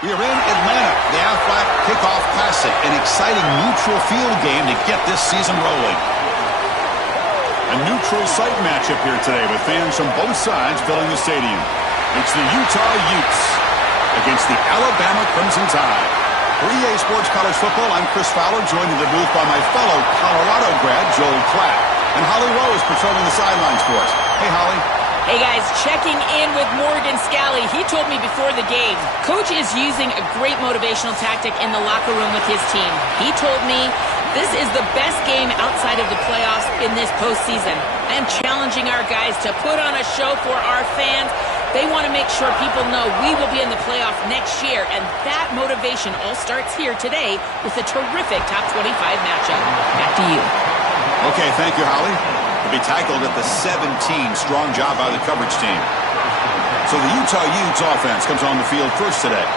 We are in Atlanta, the Aflac Kickoff Classic, an exciting neutral field game to get this season rolling. A neutral site matchup here today with fans from both sides filling the stadium. It's the Utah Utes against the Alabama Crimson Tide. For EA Sports College Football, I'm Chris Fowler, joined in the booth by my fellow Colorado grad, Joel Klatt. And Holly Rose patrolling the sidelines for us. Hey, Holly. Hey guys, checking in with Morgan Scalley. He told me before the game, Coach is using a great motivational tactic in the locker room with his team. He told me this is the best game outside of the playoffs in this postseason. I am challenging our guys to put on a show for our fans. They want to make sure people know we will be in the playoff next year, and that motivation all starts here today with a terrific top 25 matchup. Back to you. Okay, thank you, Holly. To be tackled at the 17. Strong job by the coverage team. So the Utah Utes offense comes on the field first today.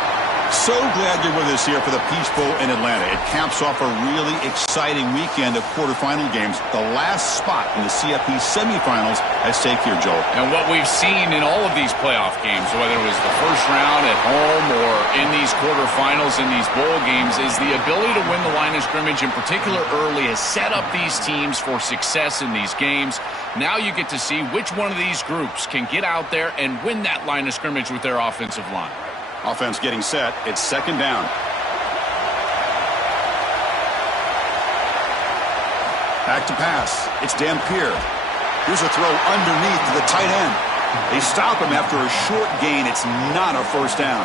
So glad you're with us here for the Peach Bowl in Atlanta. It caps off a really exciting weekend of quarterfinal games. The last spot in the CFP semifinals at stake here, Joel. And what we've seen in all of these playoff games, whether it was the first round at home or in these quarterfinals in these bowl games, is the ability to win the line of scrimmage, in particular early, has set up these teams for success in these games. Now you get to see which one of these groups can get out there and win that line of scrimmage with their offensive line. Offense getting set. It's second down. Back to pass. It's Dampier. Here's a throw underneath to the tight end. They stop him after a short gain. It's not a first down.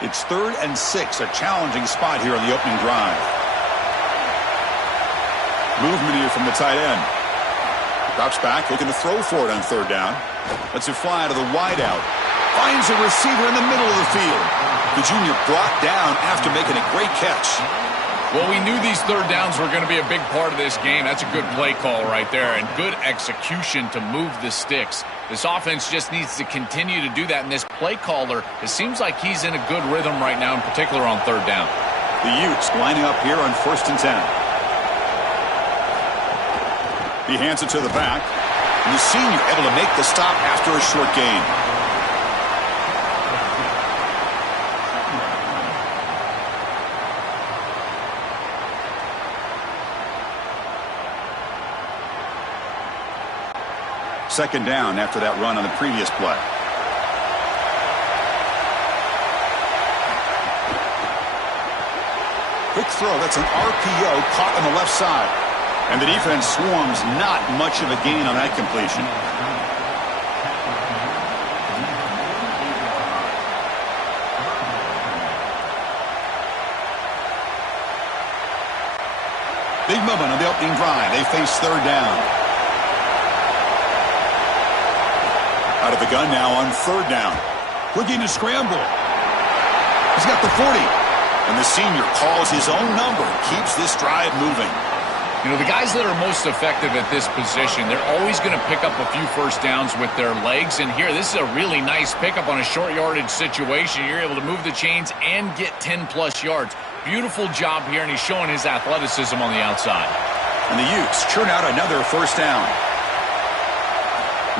It's 3rd and 6, a challenging spot here on the opening drive. Movement here from the tight end. Drops back, looking to throw for it on 3rd down. Lets it fly to the wideout. Finds a receiver in the middle of the field. The junior brought down after making a great catch. Well, we knew these 3rd downs were going to be a big part of this game. That's a good play call right there, and good execution to move the sticks. This offense just needs to continue to do that, and this play caller, it seems like he's in a good rhythm right now, in particular on 3rd down. The Utes lining up here on 1st and 10. He hands it to the back. And the senior able to make the stop after a short gain. Second down after that run on the previous play. Quick throw. That's an RPO caught on the left side. And the defense swarms, not much of a gain on that completion. Big moment on the opening drive. They face 3rd down. Out of the gun now on 3rd down. Looking to scramble. He's got the 40. And the senior calls his own number. Keeps this drive moving. You know, the guys that are most effective at this position, they're always going to pick up a few first downs with their legs. And here, this is a really nice pickup on a short yardage situation. You're able to move the chains and get 10-plus yards. Beautiful job here, and he's showing his athleticism on the outside. And the Utes churn out another first down.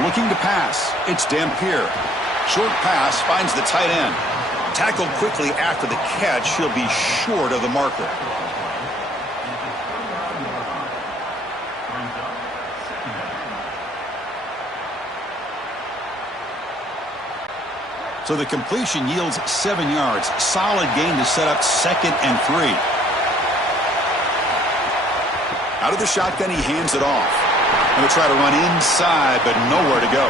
Looking to pass. It's Dampier. Short pass finds the tight end. Tackled quickly after the catch. He'll be short of the marker. So the completion yields 7 yards. Solid gain to set up 2nd and 3. Out of the shotgun, he hands it off. Going to try to run inside, but nowhere to go.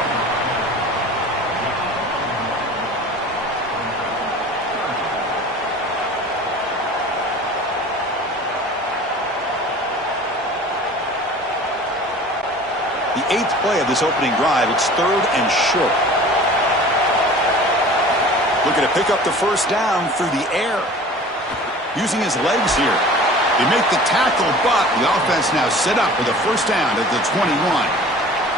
The 8th play of this opening drive, it's 3rd and short. Looking to pick up the first down through the air. Using his legs here. They make the tackle, but the offense now set up with a first down at the 21.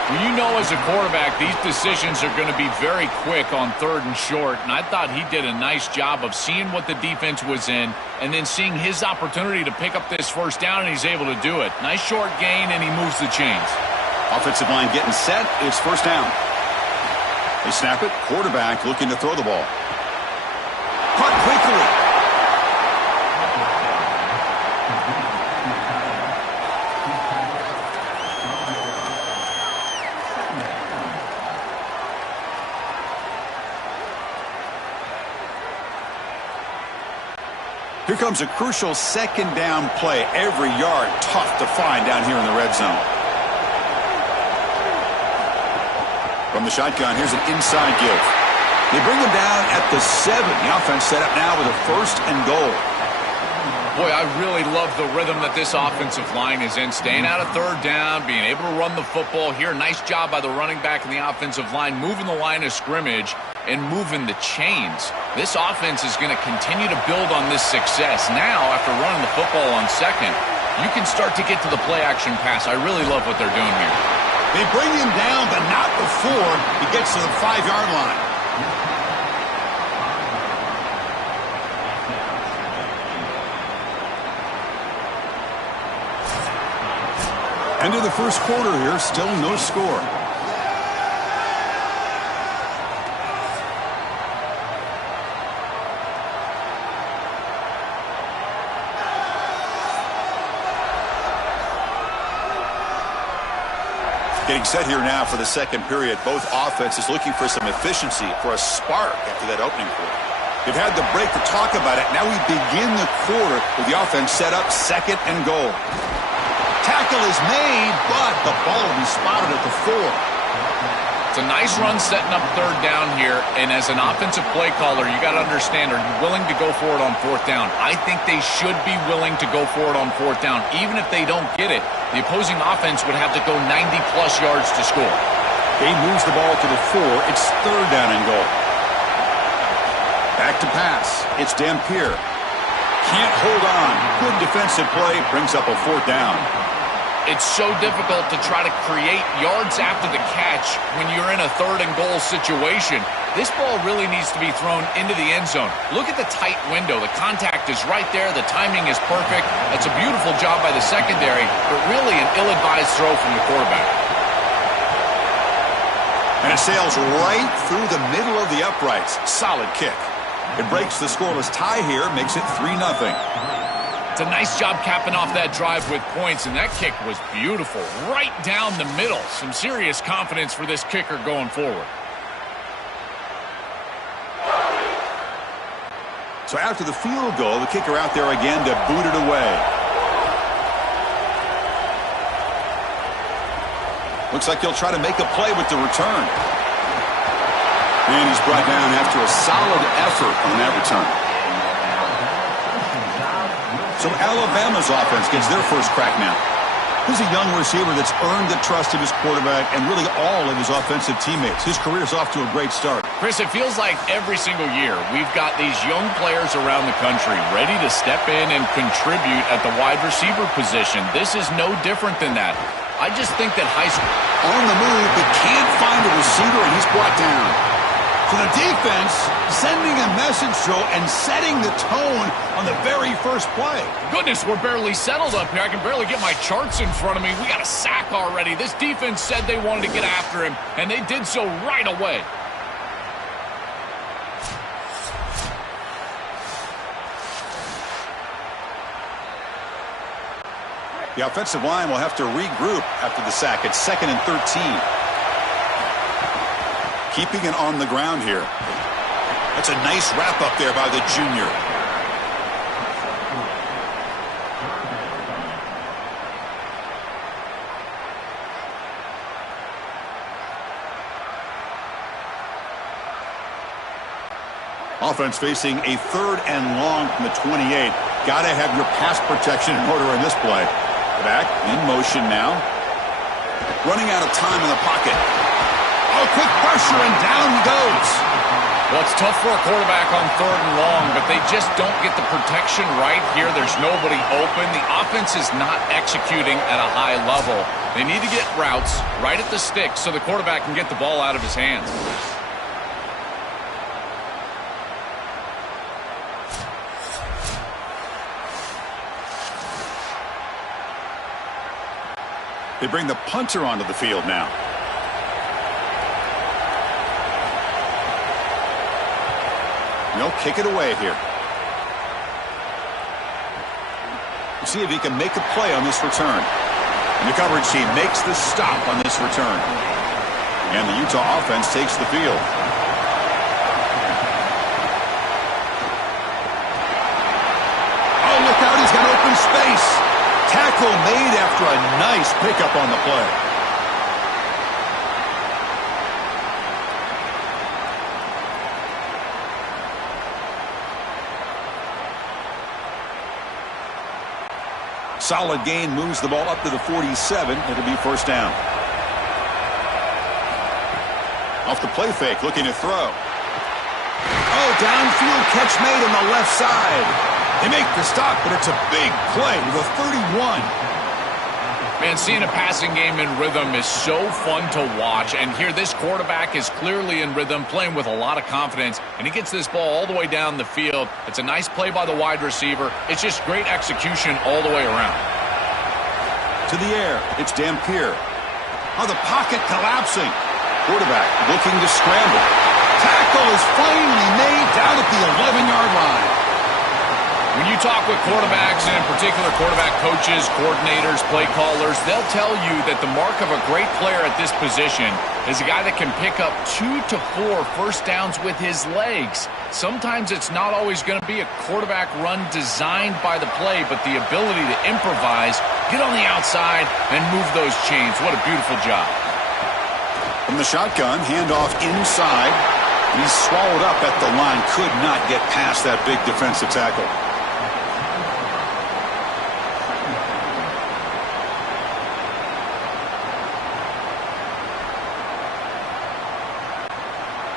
Well, you know as a quarterback, these decisions are going to be very quick on 3rd and short, and I thought he did a nice job of seeing what the defense was in and then seeing his opportunity to pick up this 1st down, and he's able to do it. Nice short gain, and he moves the chains. Offensive line getting set. It's 1st down. They snap it. Quarterback looking to throw the ball. Caught quickly. Here comes a crucial 2nd down play. Every yard tough to find down here in the red zone. From the shotgun, here's an inside give. They bring him down at the 7. The offense set up now with a 1st and goal. Boy, I really love the rhythm that this offensive line is in. Staying out of 3rd down, being able to run the football here. Nice job by the running back and the offensive line, moving the line of scrimmage and moving the chains. This offense is going to continue to build on this success. Now, after running the football on 2nd, you can start to get to the play-action pass. I really love what they're doing here. They bring him down, but not before he gets to the 5-yard line. End of the 1st quarter here, still no score. Getting set here now for the 2nd period. Both offenses looking for some efficiency, for a spark after that opening quarter. They've had the break to talk about it. Now we begin the quarter with the offense set up 2nd and goal. Tackle is made, but the ball will be spotted at the 4. It's a nice run setting up 3rd down here, and as an offensive play caller, you got to understand, are you willing to go for it on 4th down? I think they should be willing to go for it on 4th down. Even if they don't get it, the opposing offense would have to go 90-plus yards to score. He moves the ball to the 4. It's 3rd down and goal. Back to pass. It's Dampier. Can't hold on. Good defensive play. Brings up a 4th down. It's so difficult to try to create yards after the catch when you're in a 3rd and goal situation. This ball really needs to be thrown into the end zone. Look at the tight window. The contact is right there. The timing is perfect. It's a beautiful job by the secondary, but really an ill-advised throw from the quarterback. And it sails right through the middle of the uprights. Solid kick. It breaks the scoreless tie here, makes it 3-0. It's a nice job capping off that drive with points, and that kick was beautiful. Right down the middle. Some serious confidence for this kicker going forward. So after the field goal, the kicker out there again to boot it away. Looks like he'll try to make a play with the return. And he's brought down after a solid effort on that return. So Alabama's offense gets their first crack now. He's a young receiver that's earned the trust of his quarterback and really all of his offensive teammates. His career's off to a great start. Chris, it feels like every single year we've got these young players around the country ready to step in and contribute at the wide receiver position. This is no different than that. I just think that high school... On the move, but can't find a receiver, and he's brought down. So the defense sending a message throw and setting the tone on the very first play. Goodness, we're barely settled up here. I can barely get my charts in front of me. We got a sack already. This defense said they wanted to get after him, and they did so right away. The offensive line will have to regroup after the sack. It's 2nd and 13. Keeping it on the ground here. That's a nice wrap up there by the junior. Offense facing a 3rd and long from the 28. Got to have your pass protection in order in this play. Back in motion now. Running out of time in the pocket. Oh, quick pressure, and down he goes. Well, it's tough for a quarterback on 3rd and long, but they just don't get the protection right here. There's nobody open. The offense is not executing at a high level. They need to get routes right at the stick so the quarterback can get the ball out of his hands. They bring the punter onto the field now. They'll kick it away here. See if he can make a play on this return. And the coverage team makes the stop on this return. And the Utah offense takes the field. Oh, look out, he's got open space. Tackle made after a nice pickup on the play. Solid gain, moves the ball up to the 47. It'll be first down. Off the play fake, looking to throw. Oh, downfield catch made on the left side. They make the stop, but it's a big play to the 31. Man, seeing a passing game in rhythm is so fun to watch. And here, this quarterback is clearly in rhythm, playing with a lot of confidence. And he gets this ball all the way down the field. It's a nice play by the wide receiver. It's just great execution all the way around. To the air, it's Dampier. Oh, the pocket collapsing. Quarterback looking to scramble. Tackle is finally made down at the 11-yard line. When you talk with quarterbacks, and in particular quarterback coaches, coordinators, play callers, they'll tell you that the mark of a great player at this position is a guy that can pick up 2 to 4 first downs with his legs. Sometimes it's not always going to be a quarterback run designed by the play, but the ability to improvise, get on the outside, and move those chains. What a beautiful job. From the shotgun, handoff inside. And he's swallowed up at the line. Could not get past that big defensive tackle.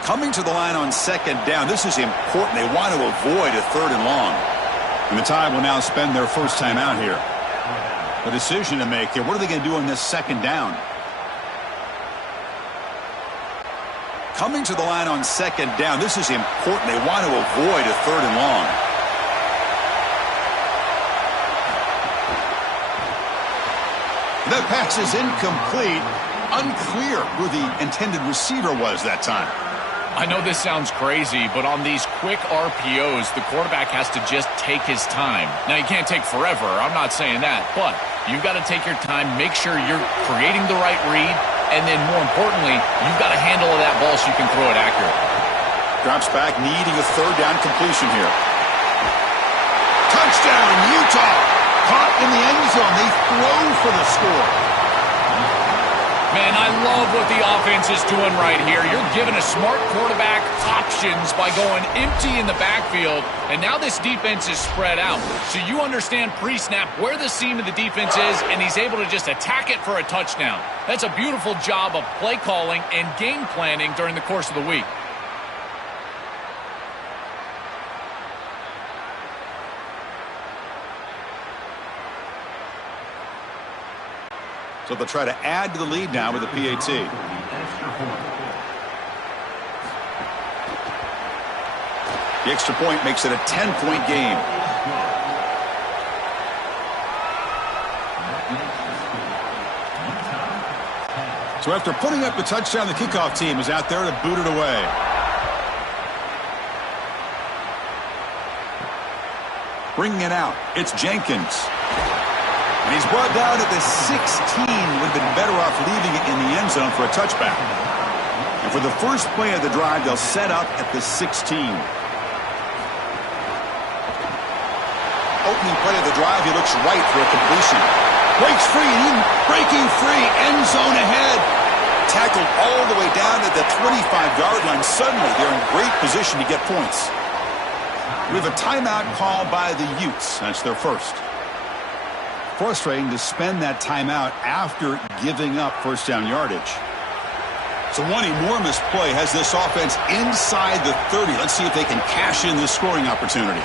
Coming to the line on second down. This is important. They want to avoid a 3rd and long. And the Tide will now spend their first time out here. A decision to make here. What are they going to do on this second down? Coming to the line on second down. This is important. They want to avoid a 3rd and long. That pass is incomplete. Unclear who the intended receiver was that time. I know this sounds crazy, but on these quick RPOs, the quarterback has to just take his time. Now, you can't take forever. I'm not saying that. But you've got to take your time, make sure you're creating the right read, and then more importantly, you've got a handle of that ball so you can throw it accurately. Drops back, needing a 3rd down completion here. Touchdown, Utah! Caught in the end zone. They throw for the score. Man, I love what the offense is doing right here. You're giving a smart quarterback options by going empty in the backfield, and now this defense is spread out. So you understand pre-snap where the seam of the defense is, and he's able to just attack it for a touchdown. That's a beautiful job of play calling and game planning during the course of the week. So they'll try to add to the lead now with the PAT. The extra point makes it a 10-point game. So after putting up the touchdown, the kickoff team is out there to boot it away. Bringing it out, it's Jenkins. And he's brought down at the 16. Would have been better off leaving it in the end zone for a touchback. And for the first play of the drive, they'll set up at the 16. Opening play of the drive, he looks right for a completion. Breaks free, and breaking free, end zone ahead. Tackled all the way down at the 25-yard line. Suddenly, they're in great position to get points. We have a timeout call by the Utes. That's their first. Frustrating to spend that timeout after giving up first down yardage. So one enormous play has this offense inside the 30. Let's see if they can cash in this scoring opportunity.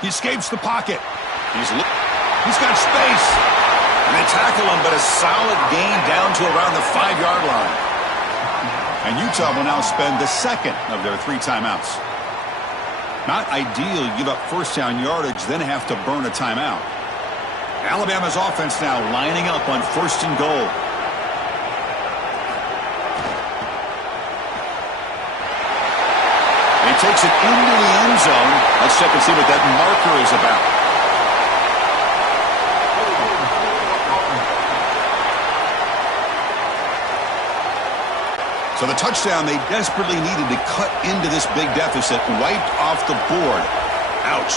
He escapes the pocket. He's got space. And they tackle him, but a solid gain down to around the 5-yard line. And Utah will now spend the second of their 3 timeouts. Not ideal. You give up first down yardage, then have to burn a timeout. Alabama's offense now lining up on 1st and goal. He takes it into the end zone. Let's check and see what that marker is about. So the touchdown they desperately needed to cut into this big deficit, wiped off the board. Ouch.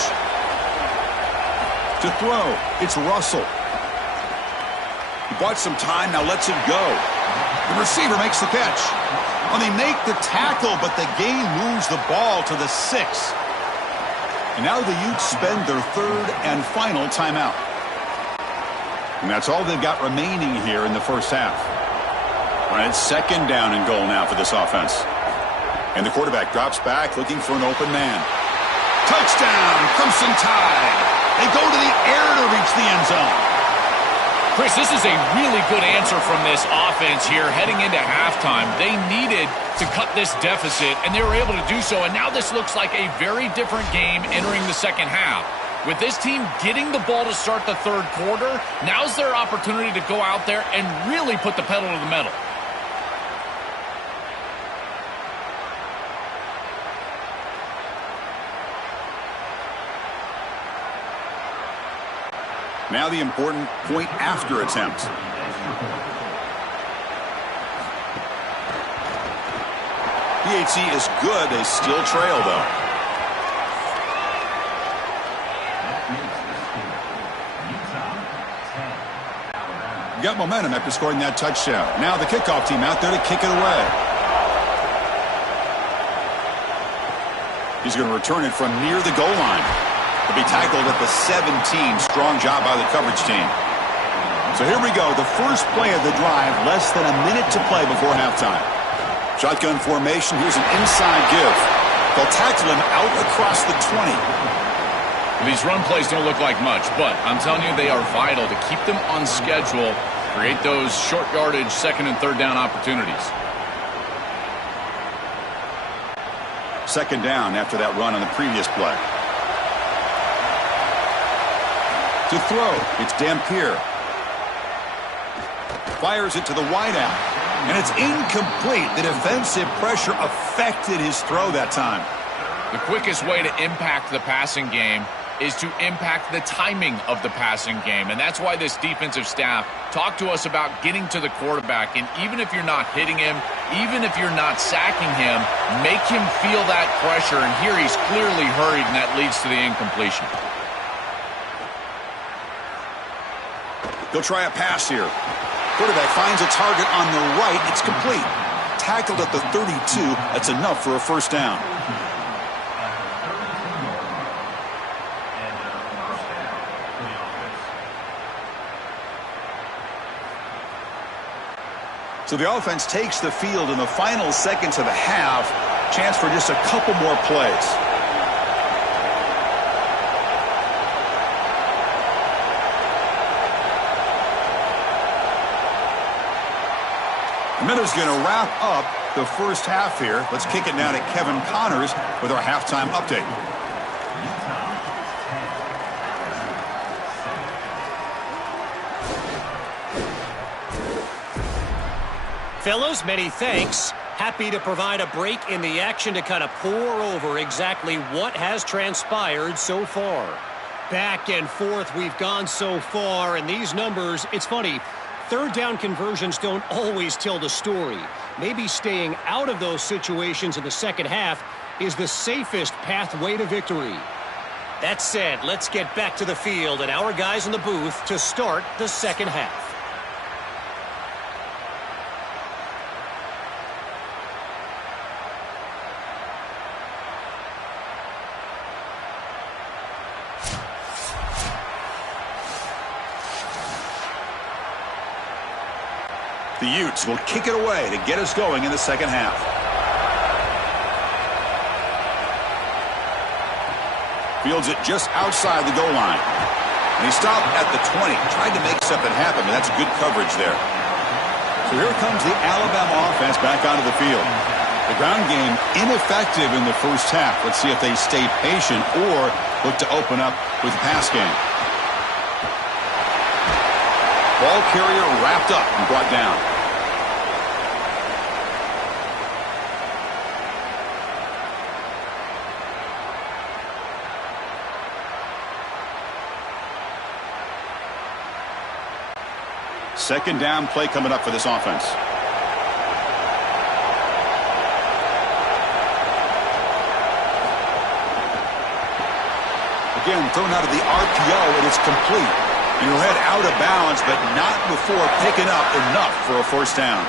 To throw, it's Russell. He bought some time, now lets it go. The receiver makes the catch. Well, they make the tackle, but the game moves the ball to the 6. And now the Utes spend their 3rd and final timeout. And that's all they've got remaining here in the first half. All right, it's 2nd down and goal now for this offense. And the quarterback drops back looking for an open man. Touchdown, Crimson Tide. They go to the air to reach the end zone. Chris, this is a really good answer from this offense here heading into halftime. They needed to cut this deficit, and they were able to do so. And now this looks like a very different game entering the second half. With this team getting the ball to start the 3rd quarter, now's their opportunity to go out there and really put the pedal to the metal. Now the important point after attempt. PAT is good. They still trail, though. Got momentum after scoring that touchdown. Now the kickoff team out there to kick it away. He's going to return it from near the goal line. He'll be tackled at the 17. Strong job by the coverage team. So here we go. The first play of the drive. Less than a minute to play before halftime. Shotgun formation. Here's an inside give. They'll tackle him out across the 20. These run plays don't look like much, but I'm telling you they are vital to keep them on schedule, create those short yardage 2nd and 3rd down opportunities. 2nd down after that run on the previous play. To throw, it's Dampier. Fires it to the wideout, and it's incomplete. The defensive pressure affected his throw that time. The quickest way to impact the passing game is to impact the timing of the passing game, and that's why this defensive staff talked to us about getting to the quarterback, and even if you're not hitting him, even if you're not sacking him, make him feel that pressure, and here he's clearly hurried, and that leads to the incompletion. He'll try a pass here. Quarterback finds a target on the right. It's complete. Tackled at the 32. That's enough for a first down. So the offense takes the field in the final seconds of the half. Chance for just a couple more plays. Miller's going to wrap up the first half here. Let's kick it now to Kevin Connors with our halftime update. Fellas, many thanks. Happy to provide a break in the action to kind of pour over exactly what has transpired so far. Back and forth we've gone so far, and these numbers, it's funny, 3rd down conversions don't always tell the story. Maybe staying out of those situations in the second half is the safest pathway to victory. That said, let's get back to the field and our guys in the booth to start the second half. The Utes will kick it away to get us going in the second half. Fields it just outside the goal line. And he stopped at the 20. Tried to make something happen, but that's good coverage there. So here comes the Alabama offense back onto the field. The ground game ineffective in the first half. Let's see if they stay patient or look to open up with the pass game. Ball carrier wrapped up and brought down. Second down play coming up for this offense. Again, thrown out of the RPO, and it's complete. And he'll head out of bounds, but not before picking up enough for a first down.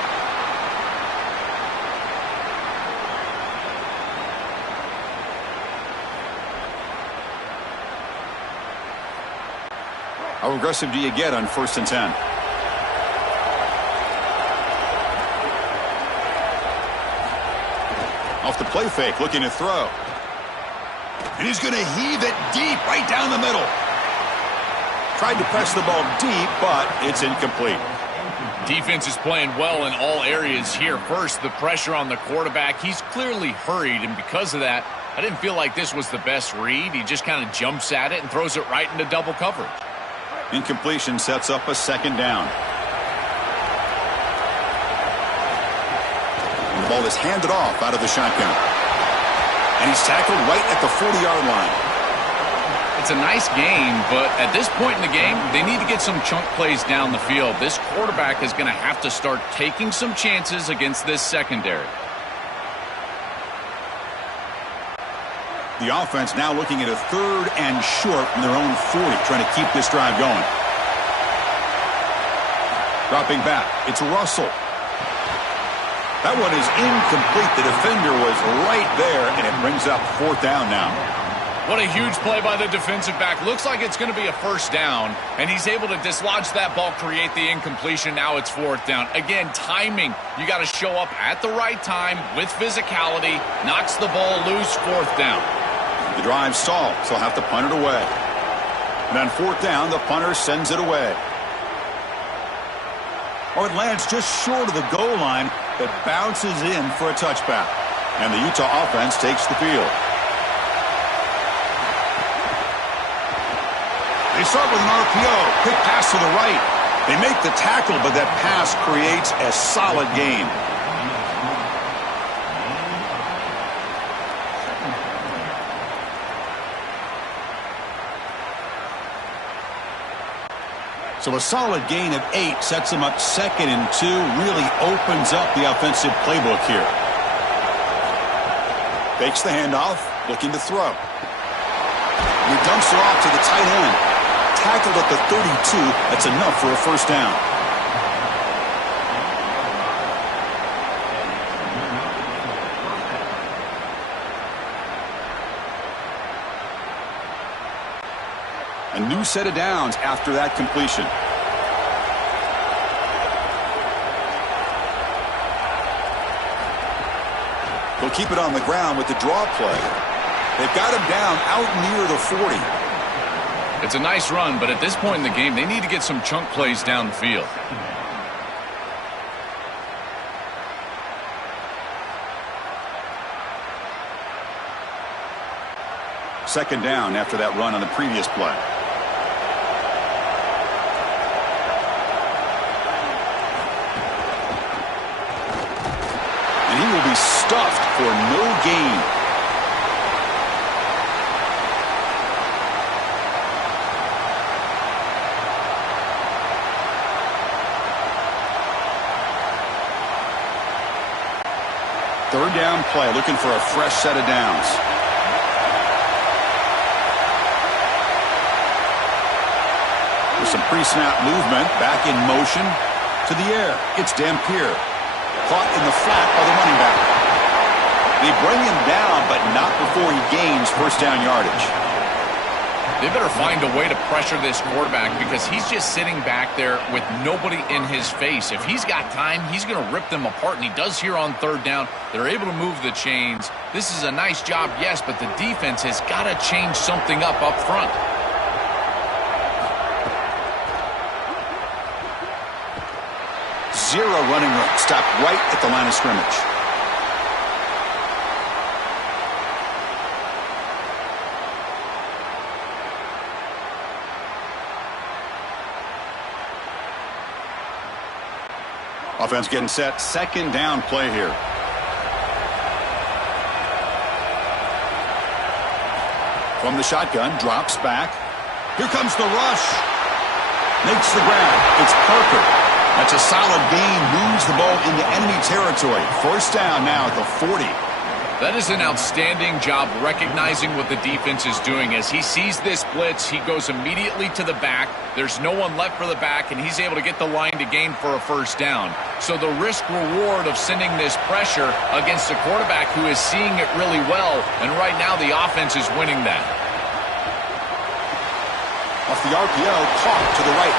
How aggressive do you get on 1st and 10? Off the play fake, looking to throw. And he's going to heave it deep right down the middle. Tried to press the ball deep, but it's incomplete. Defense is playing well in all areas here. First, the pressure on the quarterback. He's clearly hurried, and because of that, I didn't feel like this was the best read. He just kind of jumps at it and throws it right into double coverage. Incompletion sets up a second down. And the ball is handed off out of the shotgun. And he's tackled right at the 40-yard line. It's a nice game, but at this point in the game, they need to get some chunk plays down the field. This quarterback is going to have to start taking some chances against this secondary. The offense now looking at a 3rd and short from their own 40, trying to keep this drive going. Dropping back, it's Russell. That one is incomplete. The defender was right there, and it brings up 4th down now. What a huge play by the defensive back. Looks like it's going to be a first down, and he's able to dislodge that ball, create the incompletion. Now it's 4th down. Again, timing. You got to show up at the right time with physicality. Knocks the ball loose, 4th down. The drive stalls. They'll have to punt it away. And on 4th down, the punter sends it away. Oh, it lands just short of the goal line, but bounces in for a touchback. And the Utah offense takes the field. They start with an RPO. Quick pass to the right. They make the tackle, but that pass creates a solid gain. So a solid gain of 8 sets them up 2nd and 2. Really opens up the offensive playbook here. Fakes the handoff, looking to throw. He dumps it off to the tight end. Tackled at the 32. That's enough for a first down. A new set of downs after that completion. They'll keep it on the ground with the draw play. They've got him down out near the 40. It's a nice run, but at this point in the game, they need to get some chunk plays down the field. Second down after that run on the previous play. And he will be stuffed for no gain. Third down play, looking for a fresh set of downs. With some pre-snap movement, back in motion to the air. It's Dampier. Caught in the flat by the running back. They bring him down, but not before he gains first down yardage. They better find a way to pressure this quarterback because he's just sitting back there with nobody in his face. If he's got time, he's going to rip them apart, and he does here on third down. They're able to move the chains. This is a nice job, yes, but the defense has got to change something up front. Zero running room. Stopped right at the line of scrimmage. Offense getting set. Second down play here. From the shotgun, drops back. Here comes the rush. Makes the grab. It's Parker. That's a solid gain. Moves the ball into enemy territory. First down now at the 40. That is an outstanding job recognizing what the defense is doing. As he sees this blitz, he goes immediately to the back. There's no one left for the back, and he's able to get the line to gain for a first down. So the risk-reward of sending this pressure against a quarterback who is seeing it really well, and right now the offense is winning that. Off the RPO, caught to the right.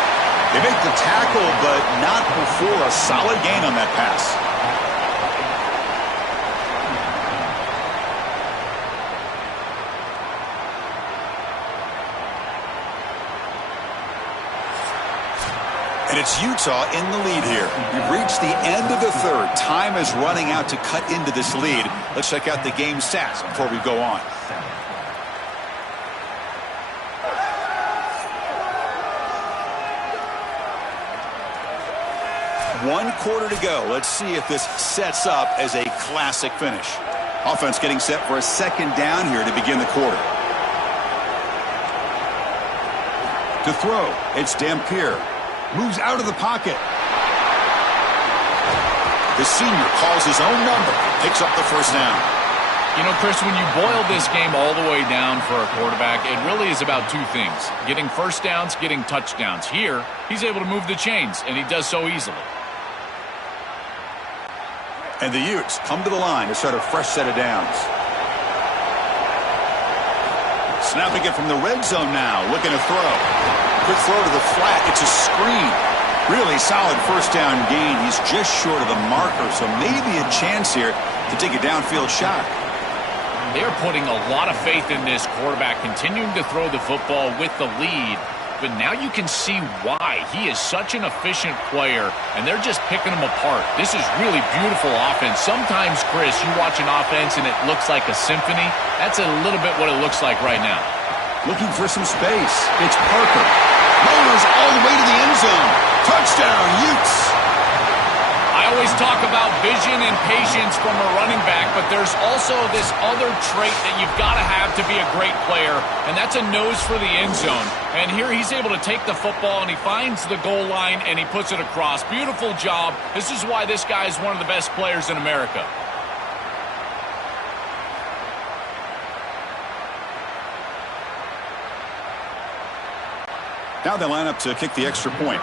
They make the tackle, but not before a solid gain on that pass. And it's Utah in the lead here. We've reached the end of the third. Time is running out to cut into this lead. Let's check out the game stats before we go on. One quarter to go. Let's see if this sets up as a classic finish. Offense getting set for a second down here to begin the quarter. To throw, it's Dampier. Moves out of the pocket. The senior calls his own number. Picks up the first down. You know, Chris, when you boil this game all the way down for a quarterback, it really is about two things. Getting first downs, getting touchdowns. Here, he's able to move the chains, and he does so easily. And the Utes come to the line to start a fresh set of downs. Snapping it from the red zone now. Looking to throw. Quick throw to the flat. It's a screen. Really solid first down gain. He's just short of the marker, so maybe a chance here to take a downfield shot. They're putting a lot of faith in this quarterback, continuing to throw the football with the lead. But now you can see why. He is such an efficient player, and they're just picking him apart. This is really beautiful offense. Sometimes, Chris, you watch an offense and it looks like a symphony. That's a little bit what it looks like right now. Looking for some space. It's Parker. Rolls all the way to the end zone. Touchdown, Utes. I always talk about vision and patience from a running back, but there's also this other trait that you've got to have to be a great player, and that's a nose for the end zone. And here he's able to take the football, and he finds the goal line, and he puts it across. Beautiful job. This is why this guy is one of the best players in America. Now they line up to kick the extra point.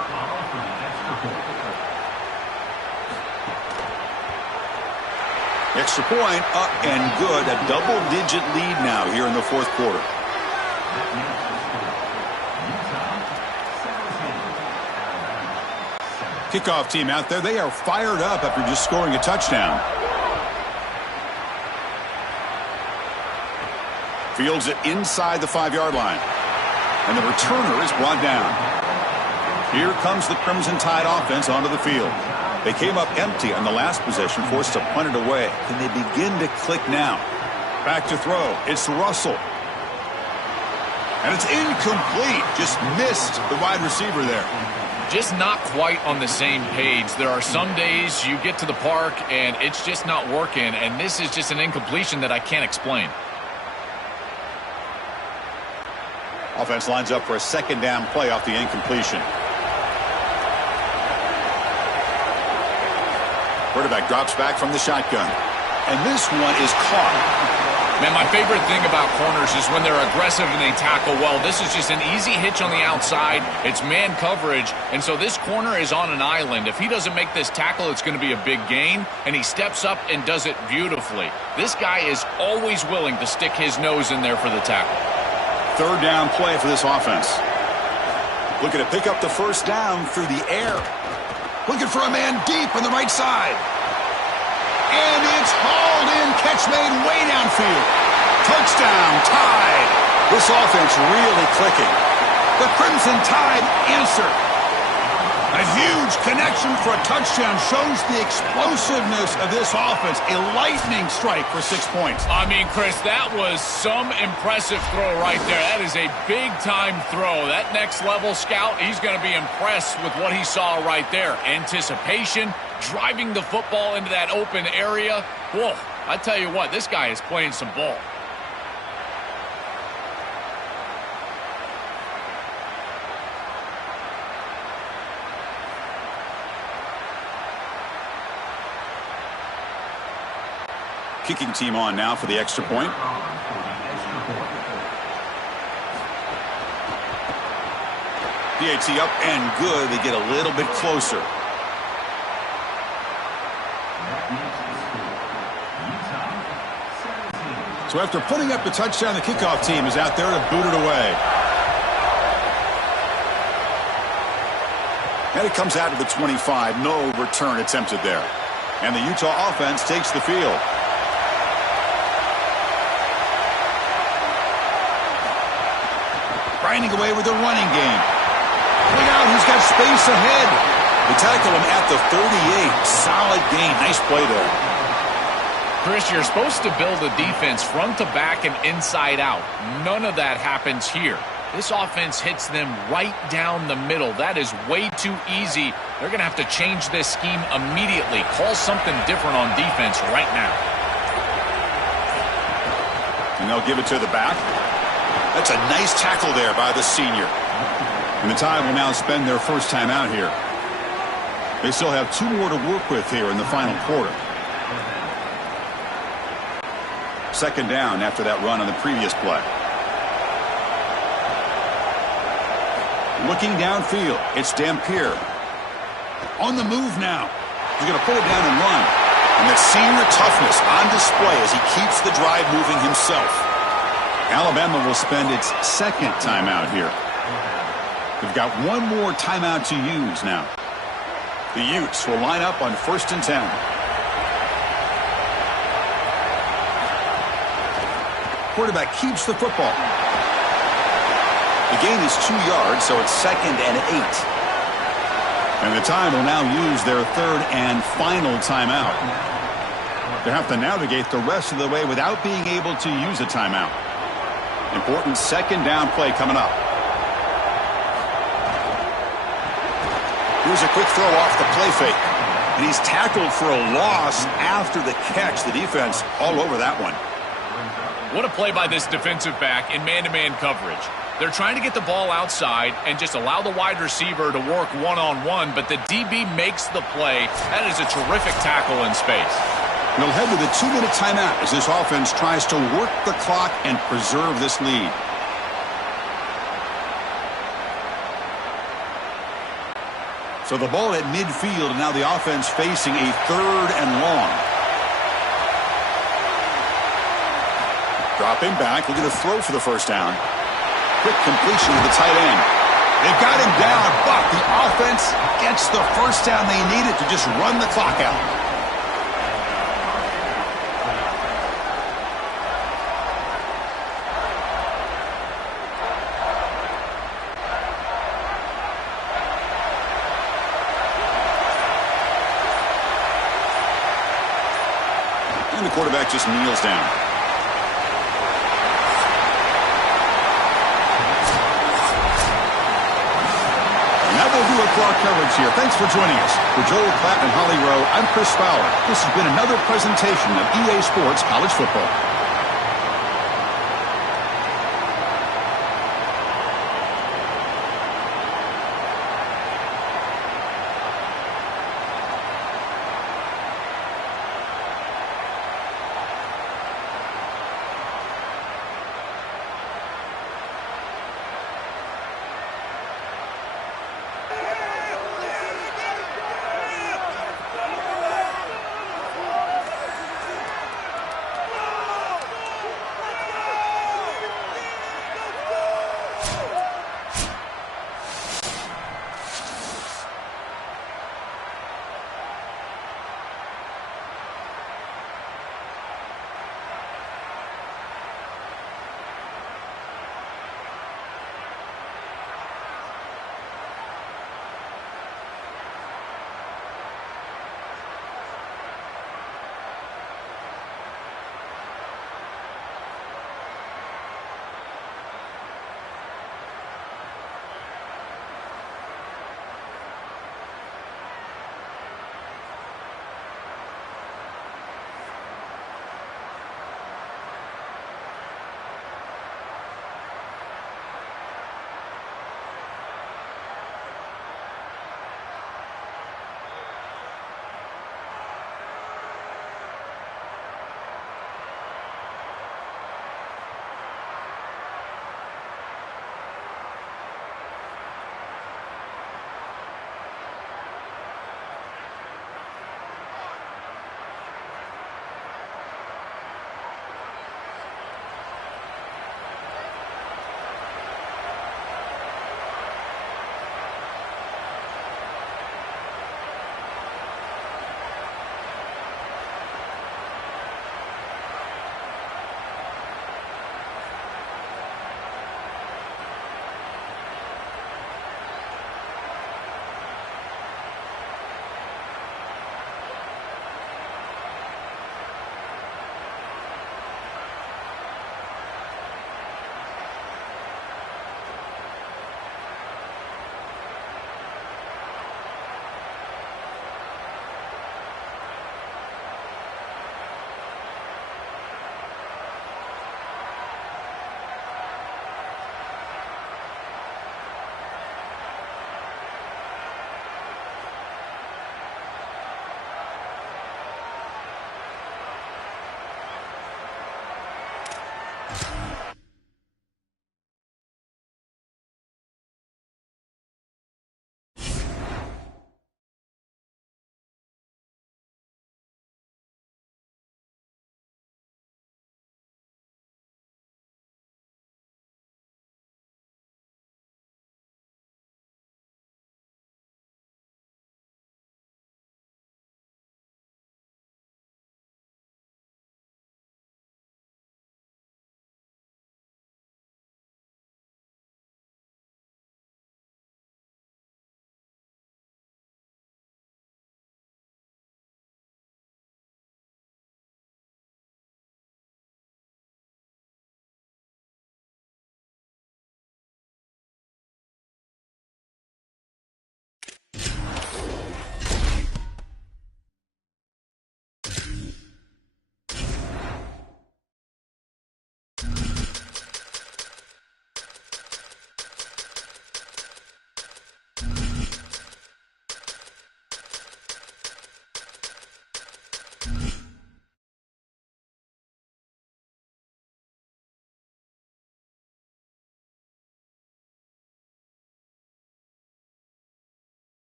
Extra point up and good. A double-digit lead now here in the fourth quarter. Kickoff team out there. They are fired up after just scoring a touchdown. Fields it inside the 5-yard line. And the returner is brought down. Here comes the Crimson Tide offense onto the field. They came up empty on the last possession, forced to punt it away. Can they begin to click now? Back to throw. It's Russell. And it's incomplete. Just missed the wide receiver there. Just not quite on the same page. There are some days you get to the park and it's just not working, and this is just an incompletion that I can't explain. Offense lines up for a second down play off the incompletion. Quarterback drops back from the shotgun. And this one is caught. Man, my favorite thing about corners is when they're aggressive and they tackle well. This is just an easy hitch on the outside. It's man coverage, and so this corner is on an island. If he doesn't make this tackle, it's going to be a big gain, and he steps up and does it beautifully. This guy is always willing to stick his nose in there for the tackle. Third down play for this offense. Looking to pick up the first down through the air. Looking for a man deep on the right side. And it's hauled in. Catch made way downfield. Touchdown, Tide. This offense really clicking. The Crimson Tide answer. A huge connection for a touchdown shows the explosiveness of this offense. A lightning strike for 6 points. I mean, Chris, that was some impressive throw right there. That is a big-time throw. That next-level scout, he's going to be impressed with what he saw right there. Anticipation, driving the football into that open area. Whoa, I tell you what, this guy is playing some ball. Kicking team on now for the extra point. PAT up and good. They get a little bit closer. So after putting up the touchdown, the kickoff team is out there to boot it away. And it comes out to the 25. No return attempted there. And the Utah offense takes the field. Grinding away with the running game. Look out, who's got space ahead. They tackle him at the 38. Solid gain. Nice play there. Chris, you're supposed to build a defense front to back and inside out. None of that happens here. This offense hits them right down the middle. That is way too easy. They're going to have to change this scheme immediately. Call something different on defense right now. And they'll give it to the back. That's a nice tackle there by the senior. And the Tide will now spend their first time out here. They still have 2 more to work with here in the final quarter. Second down after that run on the previous play. Looking downfield, it's Dampier. On the move now. He's going to pull it down and run. And that senior toughness on display as he keeps the drive moving himself. Alabama will spend its second timeout here. They've got 1 more timeout to use now. The Utes will line up on 1st and 10. Quarterback keeps the football. The gain is 2 yards, so it's 2nd and 8. And the Tide will now use their 3rd and final timeout. They have to navigate the rest of the way without being able to use a timeout. Important second down play coming up. Here's a quick throw off the play fake. And he's tackled for a loss after the catch. The defense all over that one. What a play by this defensive back in man-to-man coverage. They're trying to get the ball outside and just allow the wide receiver to work one-on-one, but the DB makes the play. That is a terrific tackle in space. They'll head to the 2-minute timeout as this offense tries to work the clock and preserve this lead. So the ball at midfield, and now the offense facing a 3rd and long. Dropping back, looking to throw for the first down. Quick completion to the tight end. They've got him down, but the offense gets the first down they needed to just run the clock out. And the quarterback just kneels down. For our coverage here. Thanks for joining us. For Joel Klatt and Holly Rowe, I'm Chris Fowler. This has been another presentation of EA Sports College Football.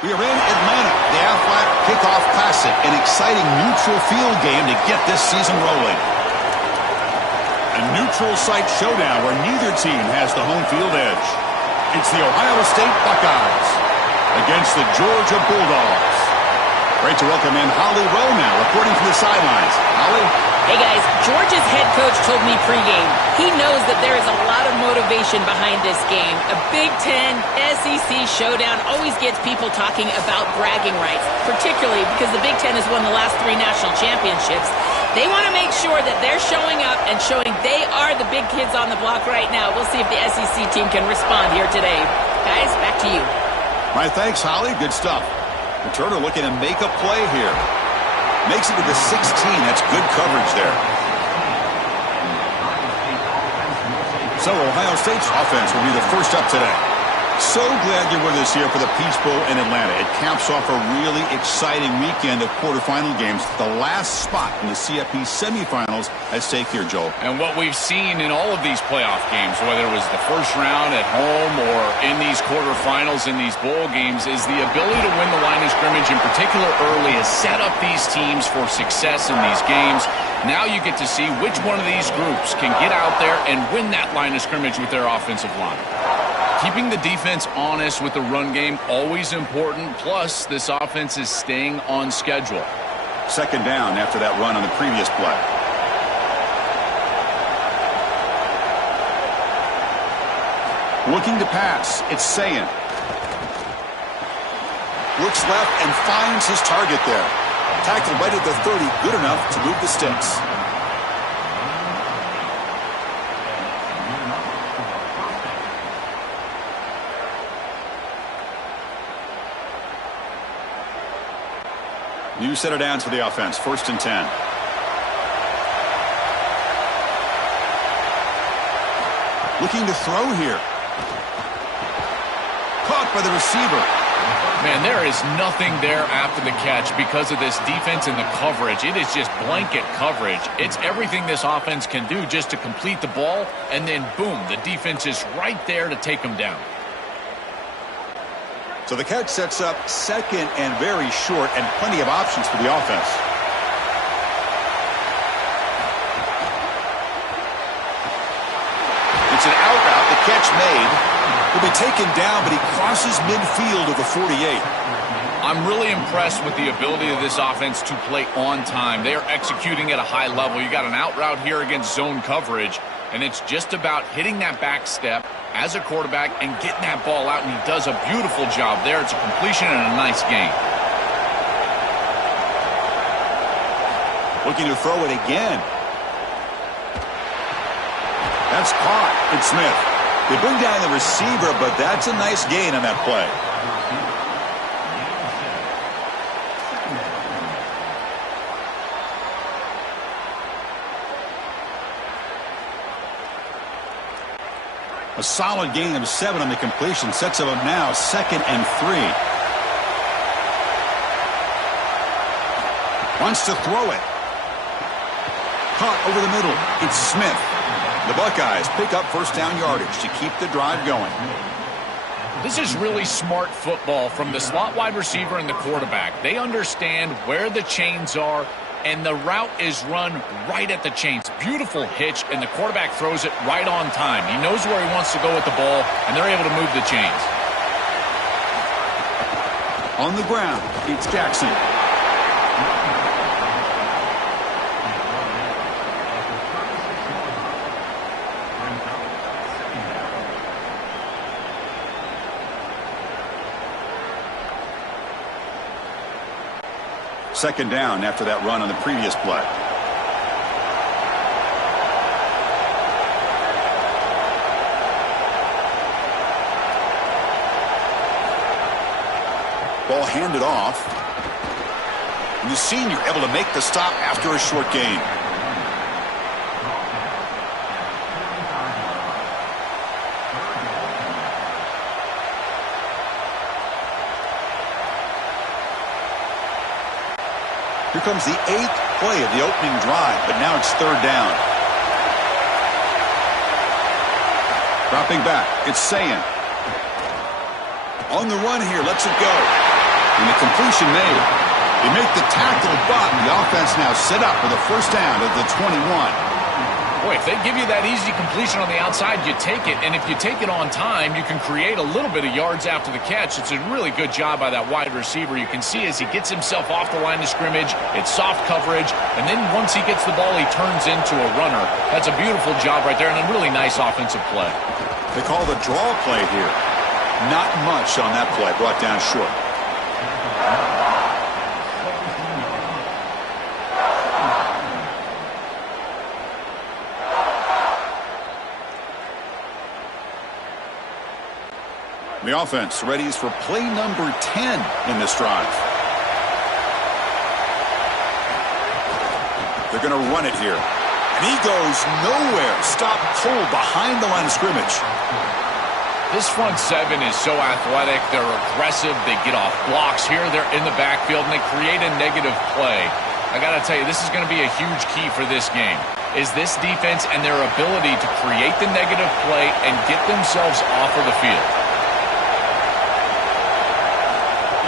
We are in Atlanta, the Aflac Kickoff Classic, an exciting neutral field game to get this season rolling. A neutral site showdown where neither team has the home field edge. It's the Ohio State Buckeyes against the Georgia Bulldogs. Great to welcome in Holly Rowe now, reporting from the sidelines. Holly? Hey guys, Georgia's head coach told me pregame he knows that there is a lot of motivation behind this game. A Big Ten SEC showdown always gets people talking about bragging rights, particularly because the Big Ten has won the last 3 national championships. They want to make sure that they're showing up and showing they are the big kids on the block right now. We'll see if the SEC team can respond here today. Guys, back to you. My thanks, Holly. Good stuff. Returner looking to make a play here. Makes it to the 16. That's good coverage there. So Ohio State's offense will be the first up today. So glad you're with us here for the Peach Bowl in Atlanta. It caps off a really exciting weekend of quarterfinal games. The last spot in the CFP semifinals at stake here, Joel. And what we've seen in all of these playoff games, whether it was the first round at home or in these quarterfinals in these bowl games, is the ability to win the line of scrimmage, in particular early, has set up these teams for success in these games. Now you get to see which one of these groups can get out there and win that line of scrimmage with their offensive line. Keeping the defense honest with the run game, always important. Plus, this offense is staying on schedule. Second down after that run on the previous play. Looking to pass. It's Sayin. Looks left and finds his target there. Tackled right at the 30. Good enough to move the sticks. New set of downs for the offense. 1st and 10. Looking to throw here. Caught by the receiver. Man, there is nothing there after the catch because of this defense and the coverage. It is just blanket coverage. It's everything this offense can do just to complete the ball, and then boom, the defense is right there to take them down. So the catch sets up second and very short, and plenty of options for the offense. It's an out route. The catch made. Will be taken down, but he crosses midfield of the 48. I'm really impressed with the ability of this offense to play on time. They are executing at a high level. You got an out route here against zone coverage, and it's just about hitting that back step as a quarterback and getting that ball out, and he does a beautiful job there. It's a completion and a nice game. Looking to throw it again. That's caught. It's Smith. They bring down the receiver, but that's a nice gain on that play. A solid gain of 7 on the completion. Sets them up now 2nd and 3. Wants to throw it. Caught over the middle. It's Smith. The Buckeyes pick up first down yardage to keep the drive going. This is really smart football from the slot wide receiver and the quarterback. They understand where the chains are, and the route is run right at the chains. Beautiful hitch, and the quarterback throws it right on time. He knows where he wants to go with the ball, and they're able to move the chains. On the ground, it's Jackson. Second down after that run on the previous play. Ball handed off. And the senior able to make the stop after a short gain. Here comes the 8th play of the opening drive, but now it's 3rd down. Dropping back, it's Sayin. On the run here, lets it go. And the completion made. They make the tackle, but the offense now set up with a first down at the 21. Boy, if they give you that easy completion on the outside, you take it. And if you take it on time, you can create a little bit of yards after the catch. It's a really good job by that wide receiver. You can see as he gets himself off the line of scrimmage, it's soft coverage. And then once he gets the ball, he turns into a runner. That's a beautiful job right there and a really nice offensive play. They call the draw play here. Not much on that play, brought down short. The offense readies for play number 10 in this drive. They're going to run it here. And he goes nowhere. Stop cold behind the line of scrimmage. This front seven is so athletic. They're aggressive. They get off blocks here. They're in the backfield, and they create a negative play. I got to tell you, this is going to be a huge key for this game, is this defense and their ability to create the negative play and get themselves off of the field.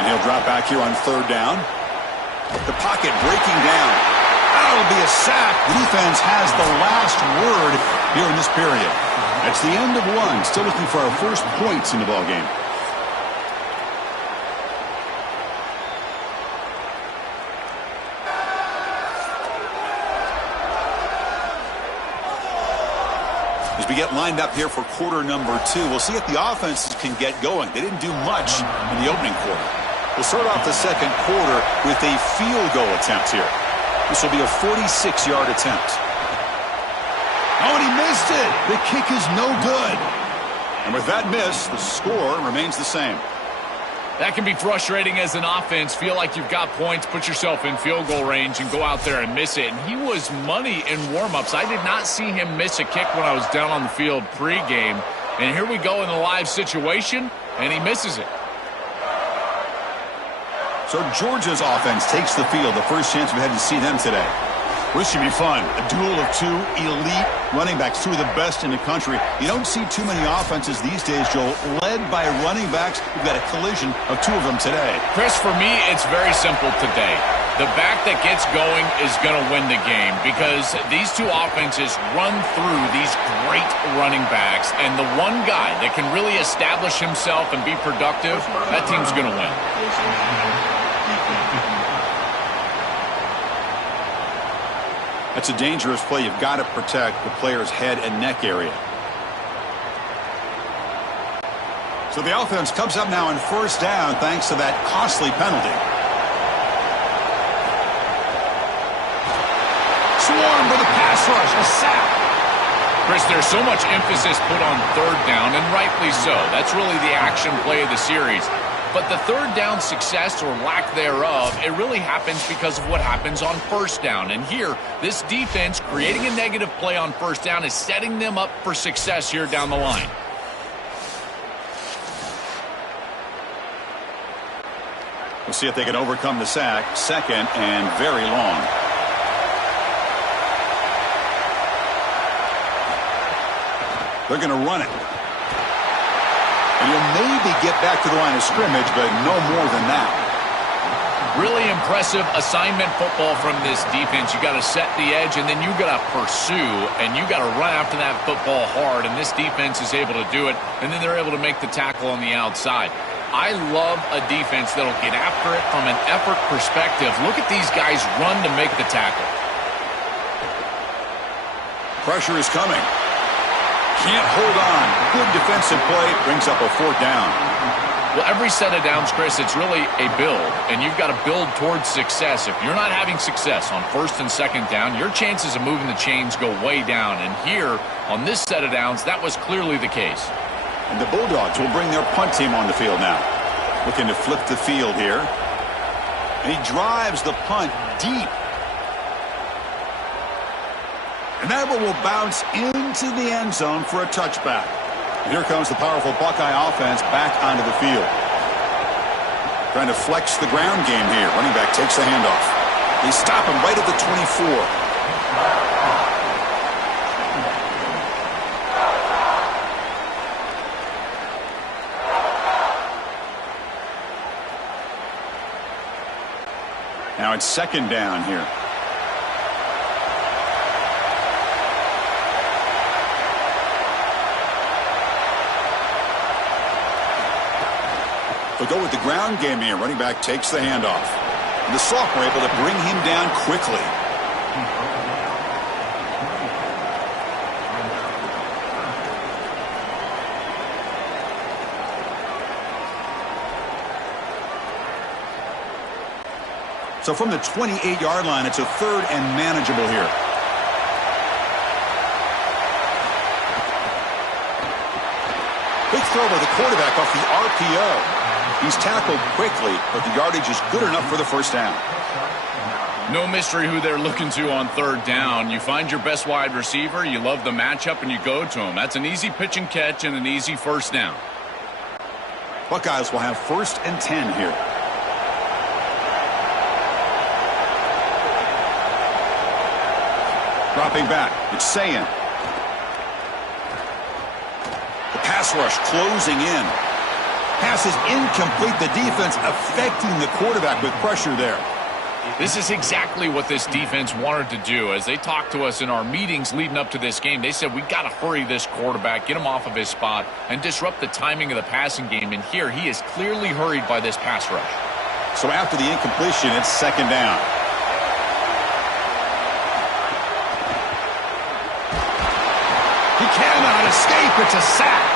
And he'll drop back here on third down. The pocket breaking down. That'll be a sack. The defense has the last word here in this period. That's the end of one. Still looking for our first points in the ball game. As we get lined up here for quarter number 2, we'll see if the offenses can get going. They didn't do much in the opening quarter. We'll start off the second quarter with a field goal attempt here. This will be a 46-yard attempt. Oh, and he missed it. The kick is no good. And with that miss, the score remains the same. That can be frustrating as an offense. Feel like you've got points, put yourself in field goal range, and go out there and miss it. And he was money in warm-ups. I did not see him miss a kick when I was down on the field pregame. And here we go in the live situation, and he misses it. So Georgia's offense takes the field. The first chance we had to see them today. This should be fun. A duel of two elite running backs, two of the best in the country. You don't see too many offenses these days, Joel, led by running backs. We've got a collision of two of them today. Chris, for me, it's very simple today. The back that gets going is going to win the game because these two offenses run through these great running backs, and the one guy that can really establish himself and be productive, that team's going to win. That's a dangerous play. You've got to protect the player's head and neck area. So the offense comes up now on first down thanks to that costly penalty. Swarm for the pass rush, a sack. Chris, there's so much emphasis put on third down, and rightly so. That's really the action play of the series. But the third down success or lack thereof, it really happens because of what happens on first down. And here, this defense creating a negative play on first down is setting them up for success here down the line. We'll see if they can overcome the sack. Second and very long. They're going to run it. And he'll maybe get back to the line of scrimmage, but no more than that. Really impressive assignment football from this defense. You got to set the edge, and then you got to pursue, and you got to run after that football hard. And this defense is able to do it, and then they're able to make the tackle on the outside. I love a defense that'll get after it from an effort perspective. Look at these guys run to make the tackle. Pressure is coming. Can't hold on. Good defensive play. Brings up a fourth down. Well, every set of downs, Chris, it's really a build, and you've got to build towards success. If you're not having success on first and second down, your chances of moving the chains go way down. And here, on this set of downs, that was clearly the case. And the Bulldogs will bring their punt team on the field now. Looking to flip the field here. And he drives the punt deep. And that one will bounce into the end zone for a touchback. And here comes the powerful Buckeye offense back onto the field. Trying to flex the ground game here. Running back takes the handoff. They stop him right at the 24. Now it's second down here. They'll go with the ground game here. Running back takes the handoff. And the sophomore able to bring him down quickly. So from the 28-yard line, it's a third and manageable here. Big throw by the quarterback off the RPO. He's tackled quickly, but the yardage is good enough for the first down. No mystery who they're looking to on third down. You find your best wide receiver, you love the matchup, and you go to him. That's an easy pitch and catch and an easy first down. Buckeyes will have 1st and 10 here. Dropping back, it's Sayin. The pass rush closing in. Pass is incomplete. The defense affecting the quarterback with pressure there. This is exactly what this defense wanted to do. As they talked to us in our meetings leading up to this game, they said, we got to hurry this quarterback, get him off of his spot, and disrupt the timing of the passing game. And here, he is clearly hurried by this pass rush. So after the incompletion, it's second down. He cannot escape. It's a sack.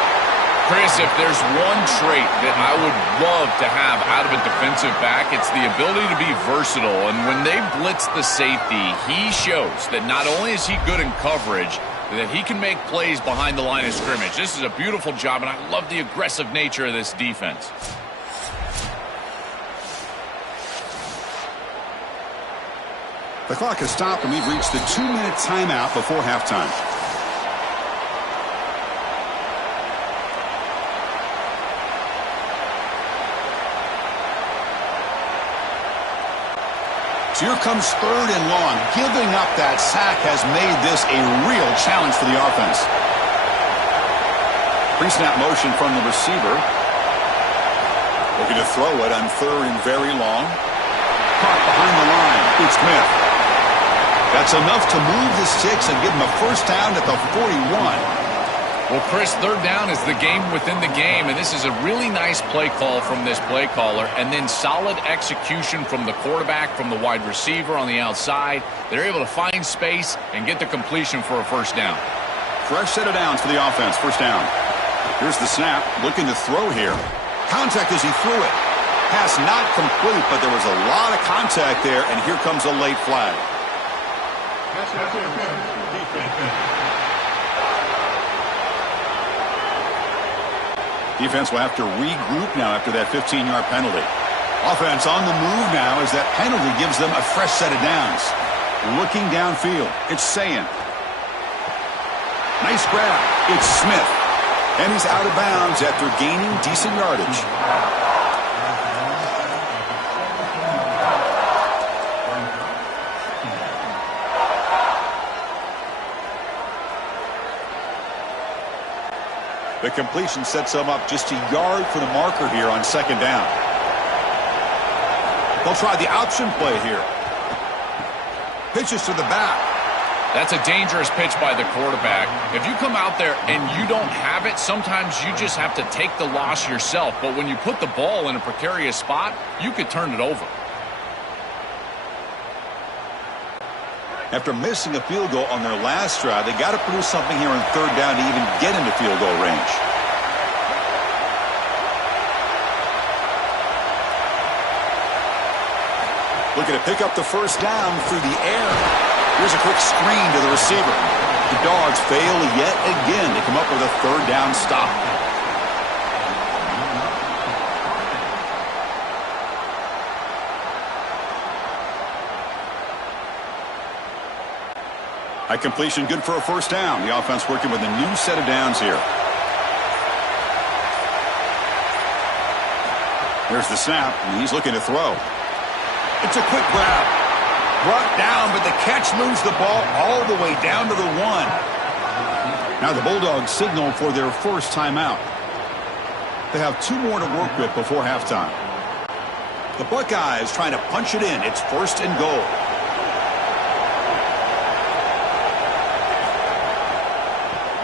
Chris, if there's one trait that I would love to have out of a defensive back, it's the ability to be versatile. And when they blitz the safety, he shows that not only is he good in coverage, that he can make plays behind the line of scrimmage. This is a beautiful job, and I love the aggressive nature of this defense. The clock has stopped, and we've reached the 2-minute timeout before halftime. So here comes third and long. Giving up that sack has made this a real challenge for the offense. Pre-snap motion from the receiver. Looking to throw it on third and very long. Caught behind the line. It's Smith. That's enough to move the sticks and give him a first down at the 41. Well, Chris, third down is the game within the game, and this is a really nice play call from this play caller, and then solid execution from the quarterback, from the wide receiver on the outside. They're able to find space and get the completion for a first down. Fresh set of downs for the offense. First down. Here's the snap. Looking to throw here. Contact as he threw it. Pass not complete, but there was a lot of contact there, and here comes a late flag. Defense will have to regroup now after that 15-yard penalty. Offense on the move now as that penalty gives them a fresh set of downs. Looking downfield, it's Sayin. Nice grab. It's Smith. And he's out of bounds after gaining decent yardage. The completion sets them up just a yard for the marker here on second down. They'll try the option play here. Pitches to the back. That's a dangerous pitch by the quarterback. If you come out there and you don't have it, sometimes you just have to take the loss yourself. But when you put the ball in a precarious spot, you could turn it over. After missing a field goal on their last drive, they got to produce something here on third down to even get into field goal range. Looking to pick up the first down through the air. Here's a quick screen to the receiver. The Dogs fail yet again to come up with a third down stop. High completion, good for a first down. The offense working with a new set of downs here. There's the snap, and he's looking to throw. It's a quick grab. Brought down, but the catch moves the ball all the way down to the 1. Now the Bulldogs signal for their first timeout. They have 2 more to work with before halftime. The Buckeyes trying to punch it in. It's 1st and goal.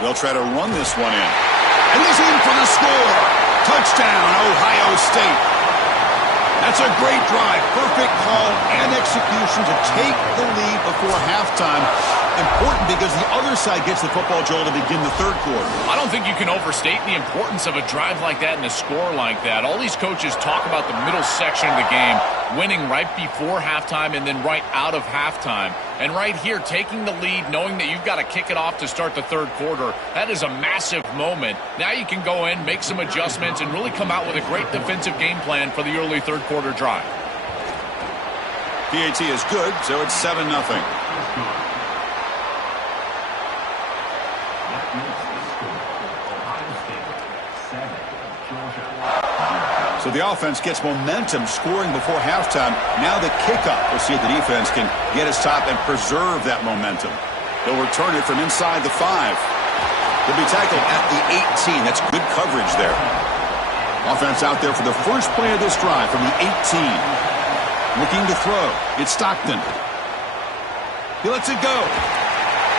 They'll try to run this one in. And he's in for the score. Touchdown, Ohio State. That's a great drive. Perfect call and execution to take the lead before halftime. Important because the other side gets the football, Joel, to begin the 3rd quarter. I don't think you can overstate the importance of a drive like that and a score like that. All these coaches talk about the middle section of the game, winning right before halftime and then right out of halftime. And right here, taking the lead, knowing that you've got to kick it off to start the 3rd quarter, that is a massive moment. Now you can go in, make some adjustments, and really come out with a great defensive game plan for the early 3rd quarter drive. PAT is good, so it's 7-0. So the offense gets momentum scoring before halftime. Now the kickoff. We'll see if the defense can get a stop and preserve that momentum. They'll return it from inside the 5. They'll be tackled at the 18. That's good coverage there. Offense out there for the first play of this drive from the 18. Looking to throw. It's Stockton. He lets it go.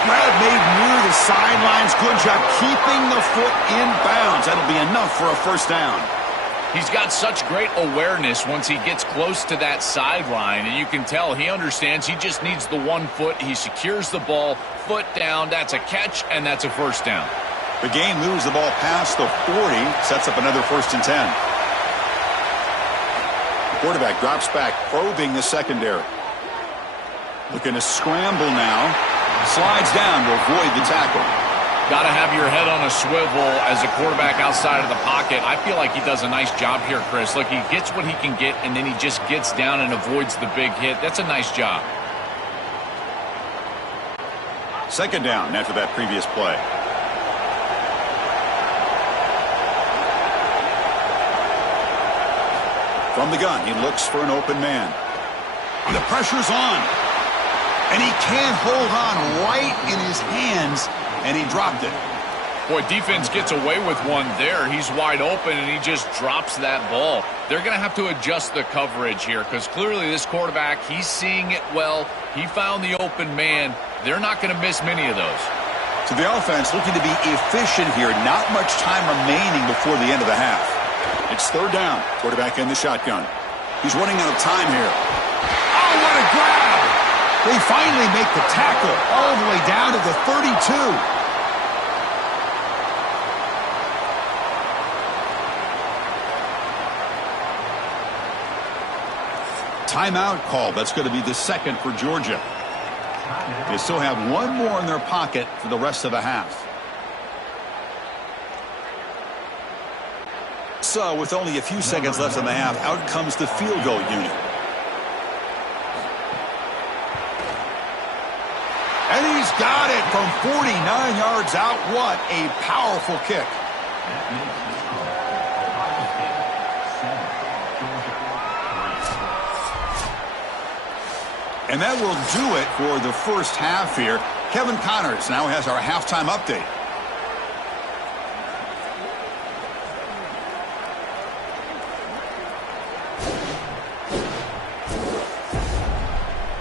Grab made near the sidelines. Good job keeping the foot in bounds. That'll be enough for a 1st down. He's got such great awareness once he gets close to that sideline, and you can tell he understands he just needs the 1 foot. He secures the ball, foot down. That's a catch, and that's a 1st down. The game moves the ball past the 40, sets up another 1st and 10. The quarterback drops back, probing the secondary. Looking to scramble now. Slides down to avoid the tackle. Got to have your head on a swivel as a quarterback outside of the pocket. I feel like he does a nice job here, Chris. Look, he gets what he can get, and then he just gets down and avoids the big hit. That's a nice job. 2nd down after that previous play. From the gun, he looks for an open man. The pressure's on. And he can't hold on right in his hands. And he dropped it. Boy, defense gets away with one there. He's wide open, and he just drops that ball. They're going to have to adjust the coverage here because clearly this quarterback, he's seeing it well. He found the open man. They're not going to miss many of those. So the offense looking to be efficient here. Not much time remaining before the end of the half. It's 3rd down. Quarterback in the shotgun. He's running out of time here. Oh, what a grab! They finally make the tackle all the way down to the 32. Timeout call. That's going to be the 2nd for Georgia. They still have 1 more in their pocket for the rest of the half. So with only a few seconds left in the half, out comes the field goal unit. And he's got it from 49 yards out. What a powerful kick. And that will do it for the 1st half here. Kevin Connors now has our halftime update.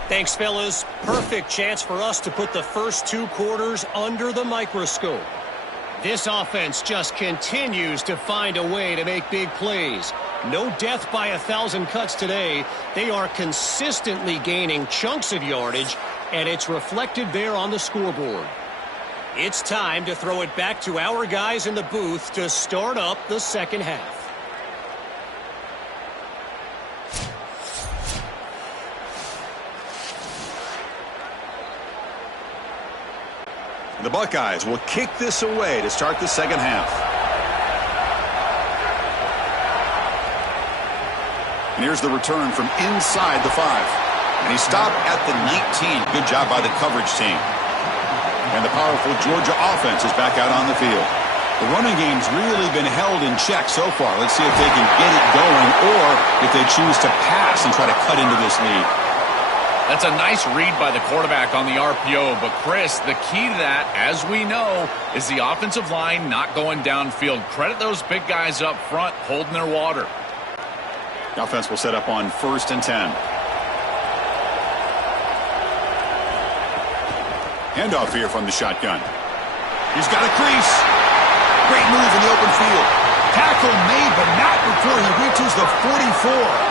Thanks, fellas. Perfect chance for us to put the first 2 quarters under the microscope. This offense just continues to find a way to make big plays. No death by 1,000 cuts today. They are consistently gaining chunks of yardage, and it's reflected there on the scoreboard. It's time to throw it back to our guys in the booth to start up the 2nd half. The Buckeyes will kick this away to start the 2nd half. And here's the return from inside the 5. And he stopped at the 19. Good job by the coverage team. And the powerful Georgia offense is back out on the field. The running game's really been held in check so far. Let's see if they can get it going or if they choose to pass and try to cut into this lead. That's a nice read by the quarterback on the RPO. But, Chris, the key to that, as we know, is the offensive line not going downfield. Credit those big guys up front holding their water. The offense will set up on 1st and 10. Handoff here from the shotgun. He's got a crease. Great move in the open field. Tackle made, but not before he reaches the 44.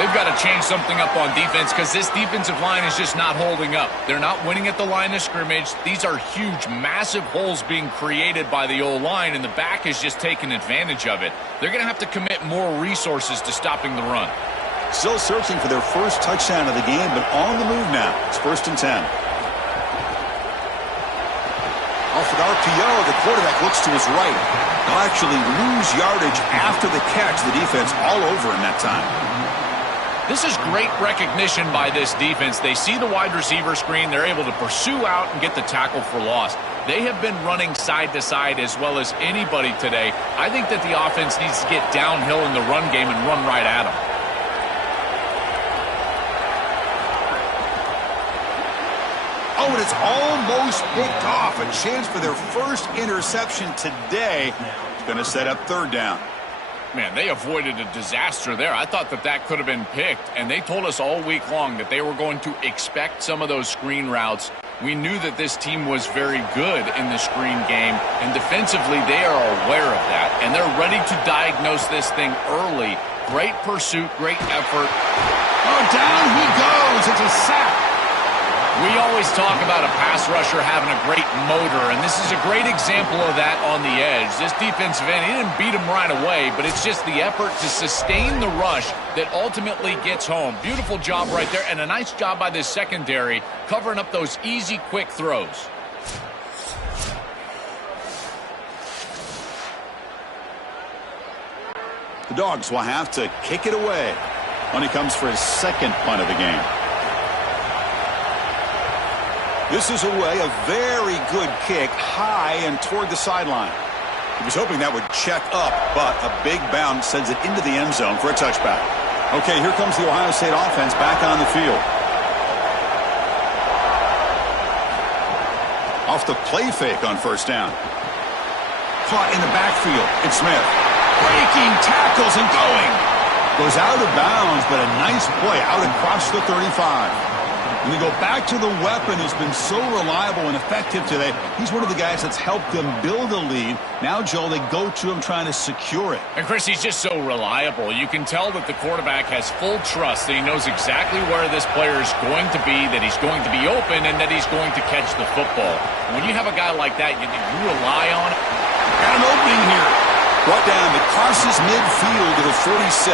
They've got to change something up on defense because this defensive line is just not holding up. They're not winning at the line of scrimmage. These are huge, massive holes being created by the O-line, and the back is just taking advantage of it. They're going to have to commit more resources to stopping the run. Still searching for their first touchdown of the game, but on the move now. It's 1st and 10. Off an RPO, the quarterback looks to his right. They'll actually lose yardage after the catch. The defense all over in that time. This is great recognition by this defense. They see the wide receiver screen. They're able to pursue out and get the tackle for loss. They have been running side to side as well as anybody today. I think that the offense needs to get downhill in the run game and run right at them. Oh, and it's almost picked off. A chance for their first interception today. It's going to set up 3rd down. Man, they avoided a disaster there. I thought that that could have been picked, and they told us all week long that they were going to expect some of those screen routes. We knew that this team was very good in the screen game, and defensively they are aware of that, and they're ready to diagnose this thing early. Great pursuit, great effort. Oh, down he goes. It's a sack. We always talk about a pass rusher having a great motor, and this is a great example of that on the edge. This defensive end, he didn't beat him right away, but it's just the effort to sustain the rush that ultimately gets home. Beautiful job right there, and a nice job by this secondary covering up those easy, quick throws. The Dogs will have to kick it away when he comes for his 2nd punt of the game. This is away, a very good kick, high and toward the sideline. He was hoping that would check up, but a big bounce sends it into the end zone for a touchback. Okay, here comes the Ohio State offense back on the field. Off the play fake on 1st down. Caught in the backfield. It's Smith. Breaking tackles and going. Goes out of bounds, but a nice play out across the 35. When you go back to the weapon who's been so reliable and effective today, he's one of the guys that's helped them build a lead. Now, Joel, they go to him trying to secure it. And, Chris, he's just so reliable. You can tell that the quarterback has full trust that he knows exactly where this player is going to be, that he's going to be open, and that he's going to catch the football. When you have a guy like that, you rely on it. Got an opening here. Brought down the crosses midfield to the 46.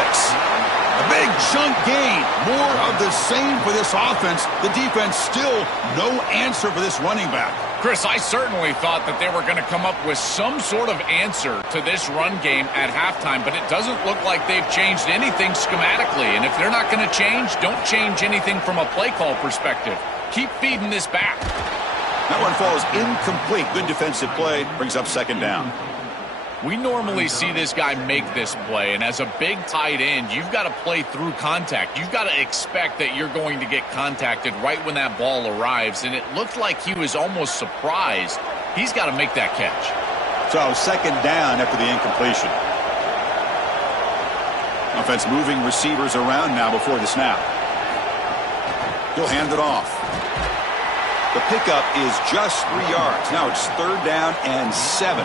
A big chunk gain. More of the same for this offense. The defense still no answer for this running back. Chris, I certainly thought that they were going to come up with some sort of answer to this run game at halftime, but it doesn't look like they've changed anything schematically. And if they're not going to change, don't change anything from a play call perspective. Keep feeding this back. That one falls incomplete. Good defensive play. Brings up 2nd down. We normally see this guy make this play, and as a big tight end, you've got to play through contact. You've got to expect that you're going to get contacted right when that ball arrives, and it looked like he was almost surprised. He's got to make that catch. So 2nd down after the incompletion. Offense moving receivers around now before the snap. He'll hand it off. The pickup is just 3 yards. Now it's 3rd down and 7.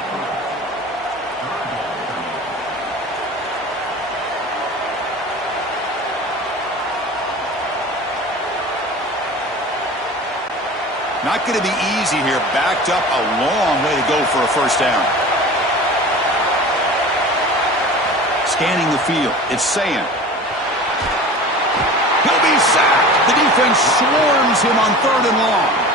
Not going to be easy here. Backed up a long way to go for a 1st down. Scanning the field. It's Sayan. He'll be sacked. The defense swarms him on 3rd and long.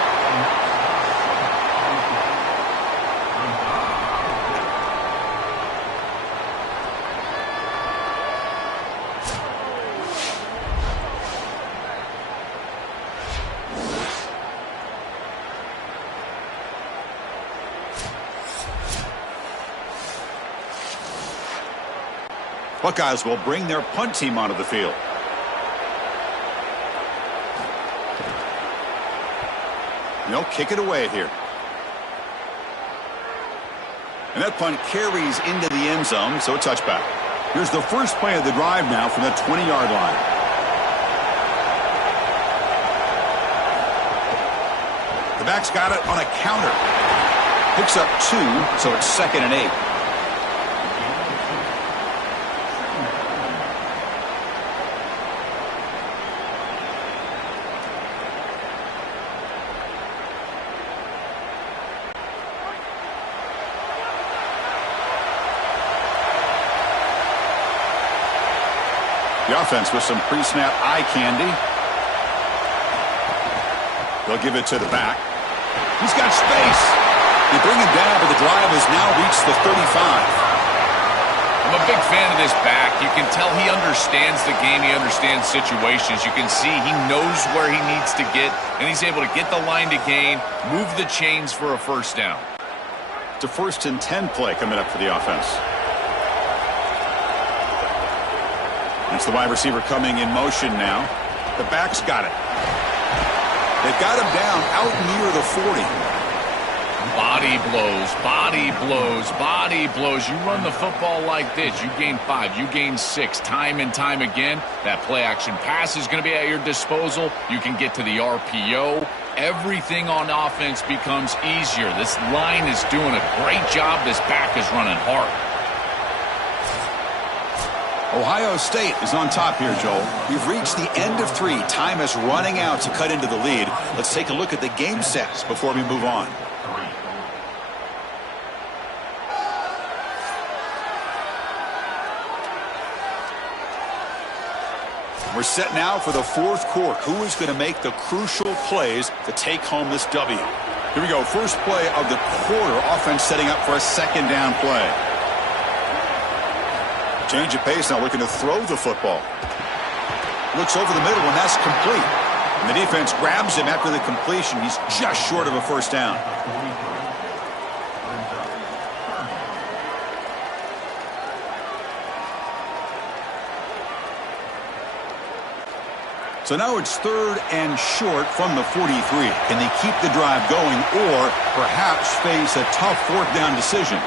Buckeyes will bring their punt team onto the field. And they'll kick it away here. And that punt carries into the end zone, so a touchback. Here's the first play of the drive now from the 20-yard line. The back's got it on a counter. Picks up 2, so it's 2nd and 8. The offense with some pre-snap eye candy. They'll give it to the back. He's got space. They bring him down, but the drive has now reached the 35. I'm a big fan of this back. You can tell he understands the game. He understands situations. You can see he knows where he needs to get, and he's able to get the line to gain, move the chains for a first down. It's a 1st and 10 play coming up for the offense. It's the wide receiver coming in motion now. The back's got it. They've got him down out near the 40. Body blows, body blows, body blows. You run the football like this, you gain 5, you gain 6, time and time again. That play-action pass is going to be at your disposal. You can get to the RPO. Everything on offense becomes easier. This line is doing a great job. This back is running hard. Ohio State is on top here, Joel. We've reached the end of 3. Time is running out to cut into the lead. Let's take a look at the game sets before we move on. We're set now for the 4th quarter. Who is going to make the crucial plays to take home this W? Here we go. First play of the quarter. Offense setting up for a 2nd down play. Change of pace now, looking to throw the football. Looks over the middle, and that's complete. And the defense grabs him after the completion. He's just short of a first down. So now it's 3rd and short from the 43. Can they keep the drive going or perhaps face a tough 4th down decision?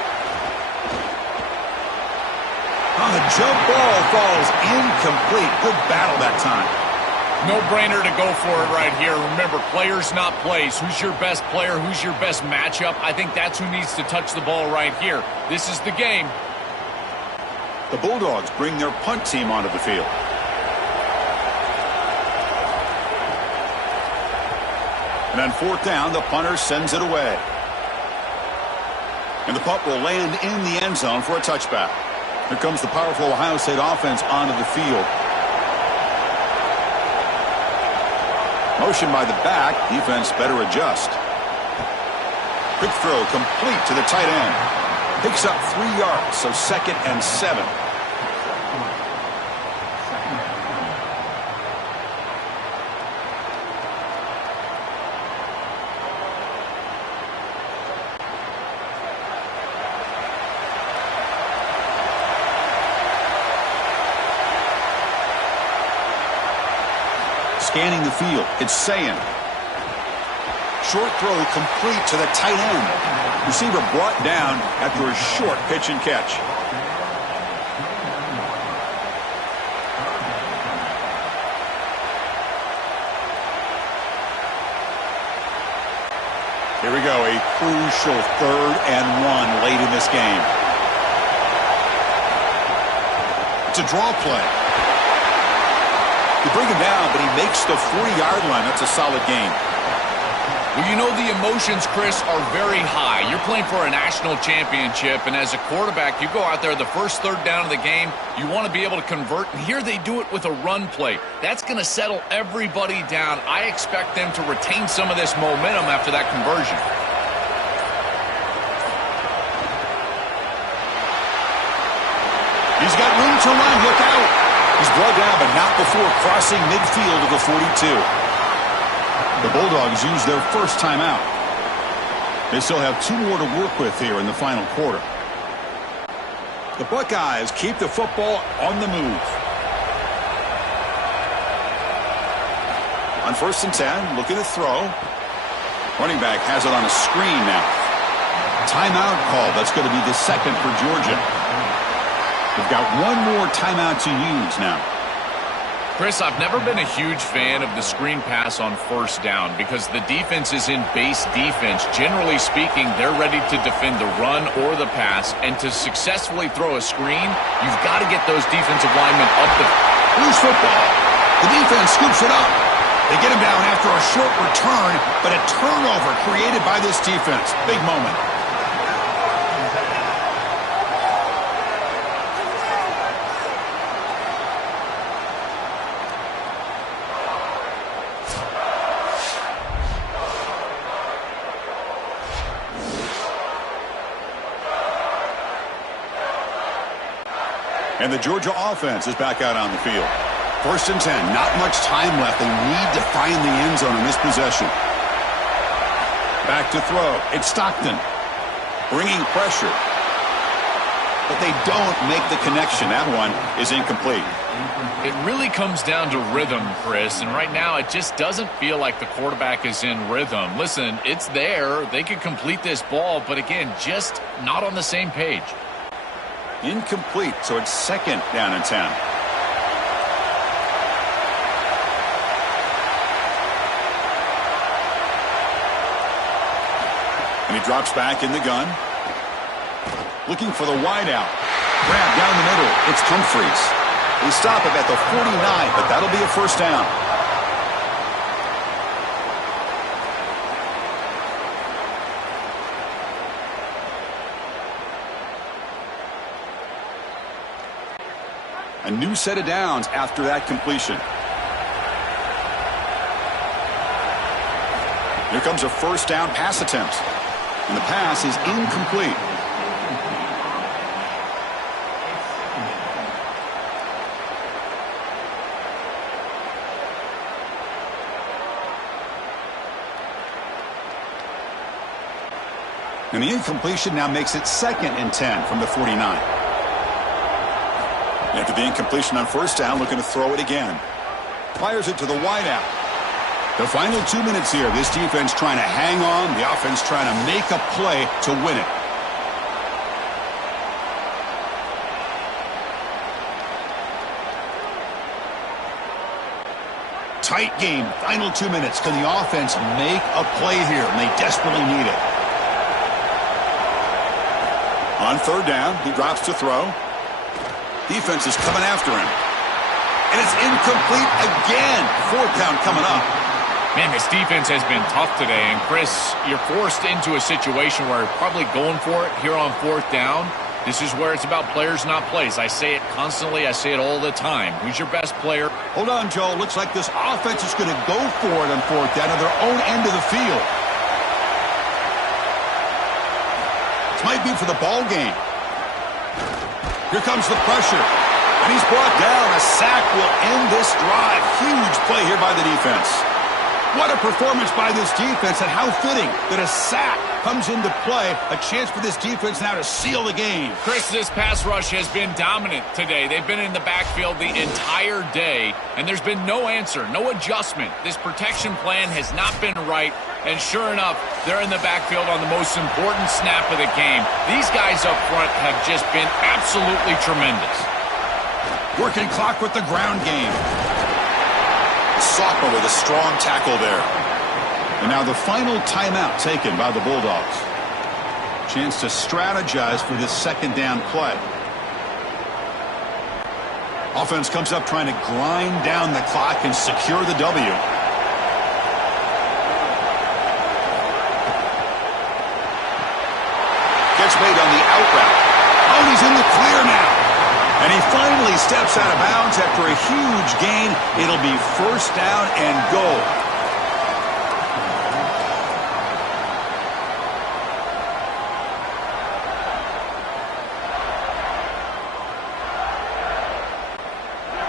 The jump ball falls incomplete. Good battle that time. No-brainer to go for it right here. Remember, players not plays. Who's your best player? Who's your best matchup? I think that's who needs to touch the ball right here. This is the game. The Bulldogs bring their punt team onto the field. And on 4th down, the punter sends it away. And the punt will land in the end zone for a touchback. Here comes the powerful Ohio State offense onto the field. Motion by the back. Defense better adjust. Quick throw complete to the tight end. Picks up 3 yards, so 2nd and 7. Scanning the field, it's Sayin. Short throw complete to the tight end. Receiver brought down after a short pitch and catch. Here we go, a crucial 3rd and 1 late in this game. It's a draw play. You bring him down, but he makes the 40-yard line. That's a solid gain. Well, you know the emotions, Chris, are very high. You're playing for a national championship, and as a quarterback, you go out there the first 3rd down of the game, you want to be able to convert, and here they do it with a run play. That's going to settle everybody down. I expect them to retain some of this momentum after that conversion. He's got room to run. Look out. He's brought down, but not before crossing midfield of the 42. The Bulldogs use their first timeout. They still have 2 more to work with here in the final quarter. The Buckeyes keep the football on the move. On 1st and 10, looking to throw. Running back has it on a screen now. Timeout call. That's going to be the 2nd for Georgia. They've got one more timeout to use now. Chris, I've never been a huge fan of the screen pass on first down because the defense is in base defense. Generally speaking, they're ready to defend the run or the pass, and to successfully throw a screen, you've got to get those defensive linemen up the... Loose football. The defense scoops it up. They get him down after a short return, but a turnover created by this defense. Big moment. And the Georgia offense is back out on the field. 1st and 10. Not much time left. They need to find the end zone in this possession. Back to throw. It's Stockton. Bringing pressure. But they don't make the connection. That one is incomplete. It really comes down to rhythm, Chris, and right now it just doesn't feel like the quarterback is in rhythm. Listen, it's there. They could complete this ball, but again, just not on the same page. Incomplete, so it's 2nd down and 10. And he drops back in the gun. Looking for the wideout. Grab down the middle. It's Humphreys. We stop him at the 49, but that'll be a 1st down. A new set of downs after that completion. Here comes a 1st down pass attempt. And the pass is incomplete. And the incompletion now makes it 2nd and 10 from the 49. After the incompletion on 1st down, looking to throw it again. Fires it to the wideout. The final 2 minutes here. This defense trying to hang on. The offense trying to make a play to win it. Tight game. Final 2 minutes. Can the offense make a play here? And they desperately need it. On 3rd down, he drops to throw. Defense is coming after him. And it's incomplete again. 4th down coming up. Man, this defense has been tough today. And, Chris, you're forced into a situation where you're probably going for it here on 4th down. This is where it's about players, not plays. I say it constantly. I say it all the time. Who's your best player? Hold on, Joe. Looks like this offense is going to go for it on 4th down at their own end of the field. This might be for the ball game. Here comes the pressure. And he's brought down. A sack will end this drive. Huge play here by the defense. What a performance by this defense, and how fitting that a sack comes into play. A chance for this defense now to seal the game. Chris, this pass rush has been dominant today. They've been in the backfield the entire day, and there's been no answer, no adjustment. This protection plan has not been right, and sure enough, they're in the backfield on the most important snap of the game. These guys up front have just been absolutely tremendous. Working clock with the ground game. Sopper with a strong tackle there. And now the final timeout taken by the Bulldogs. Chance to strategize for this 2nd down play. Offense comes up trying to grind down the clock and secure the W. Gets made on the out route. Oh, he's in the clear now. And he finally steps out of bounds after a huge gain. It'll be 1st down and goal.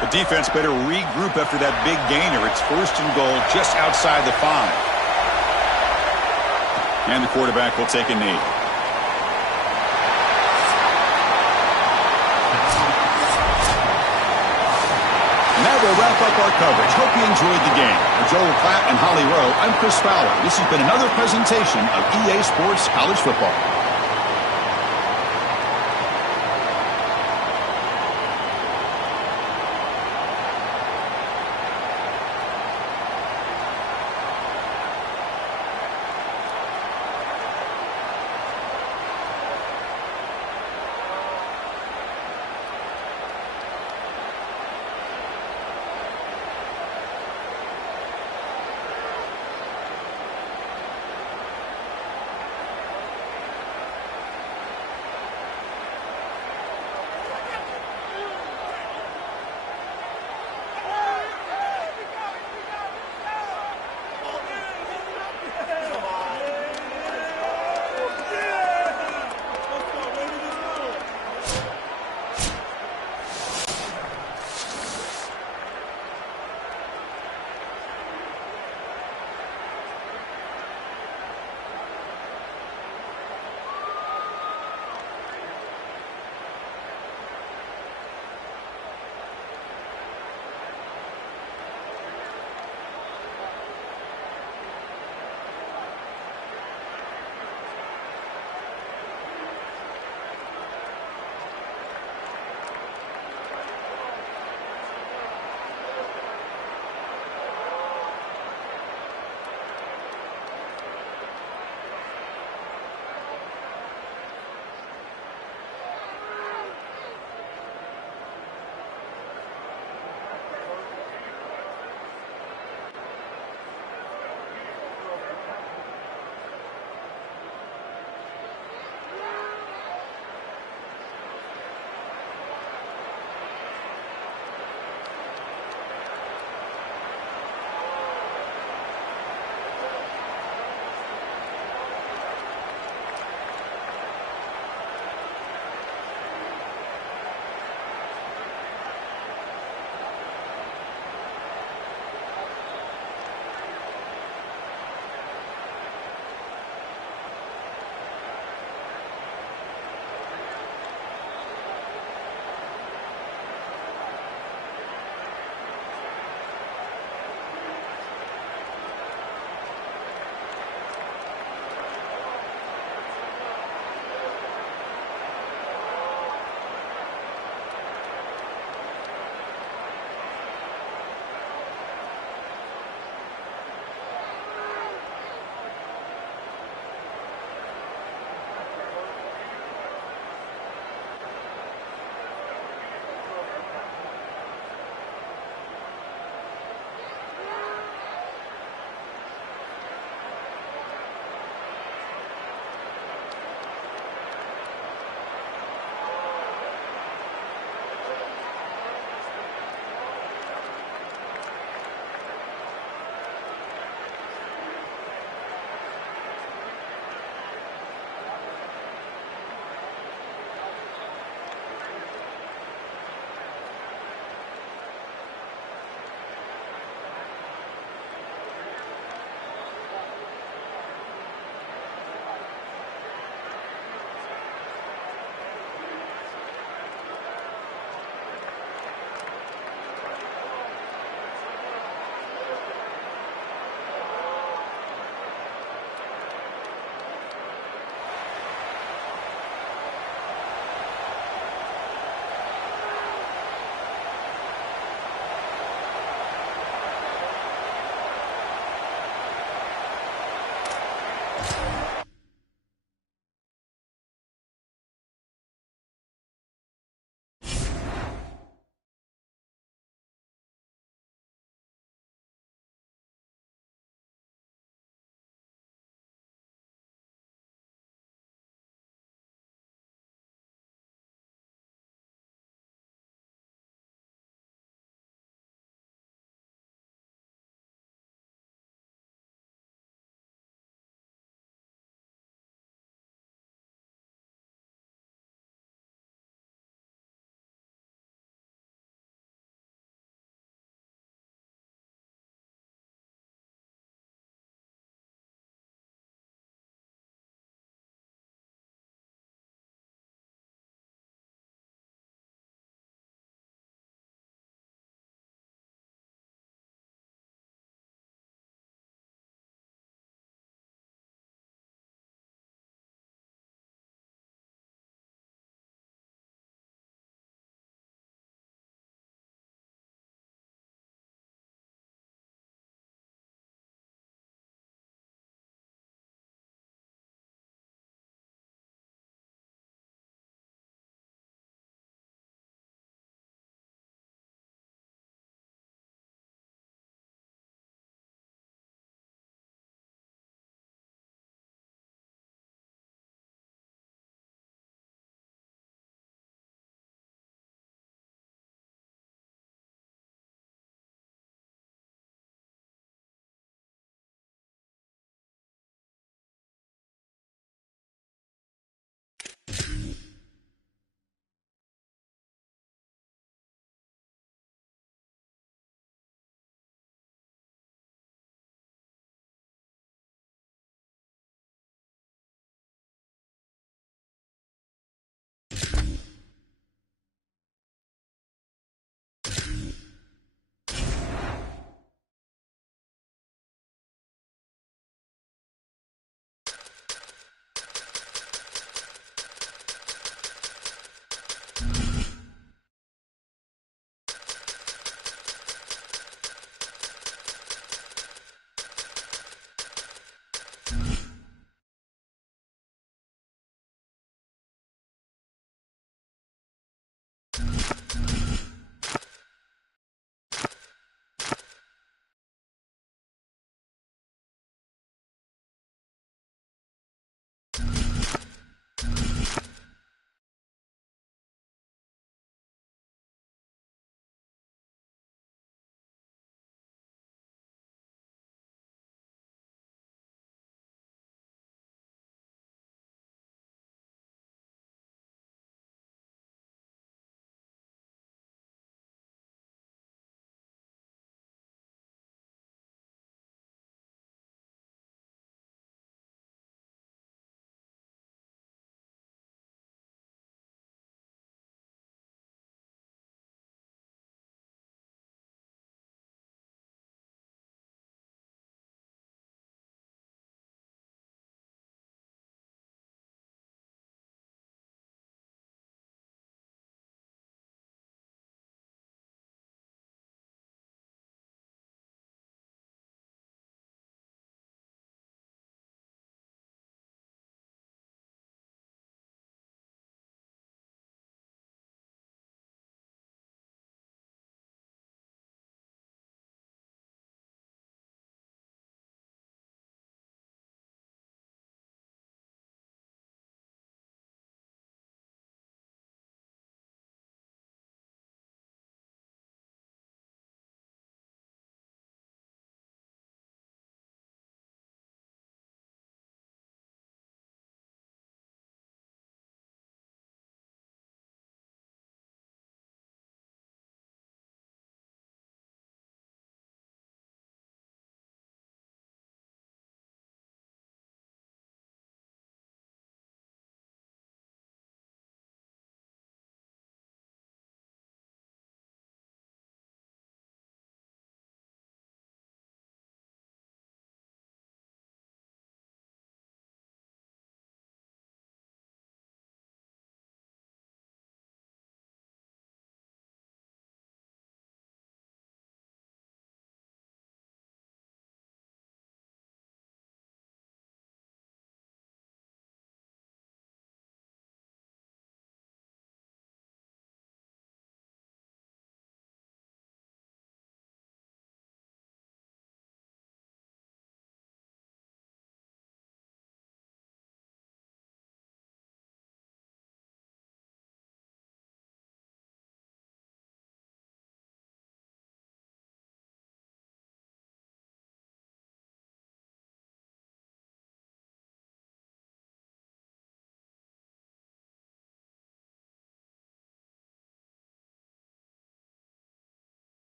The defense better regroup after that big gainer. It's 1st and goal just outside the 5. And the quarterback will take a knee. Now we'll wrap up our coverage. Hope you enjoyed the game. For Joel Klatt and Holly Rowe, I'm Chris Fowler. This has been another presentation of EA Sports College Football.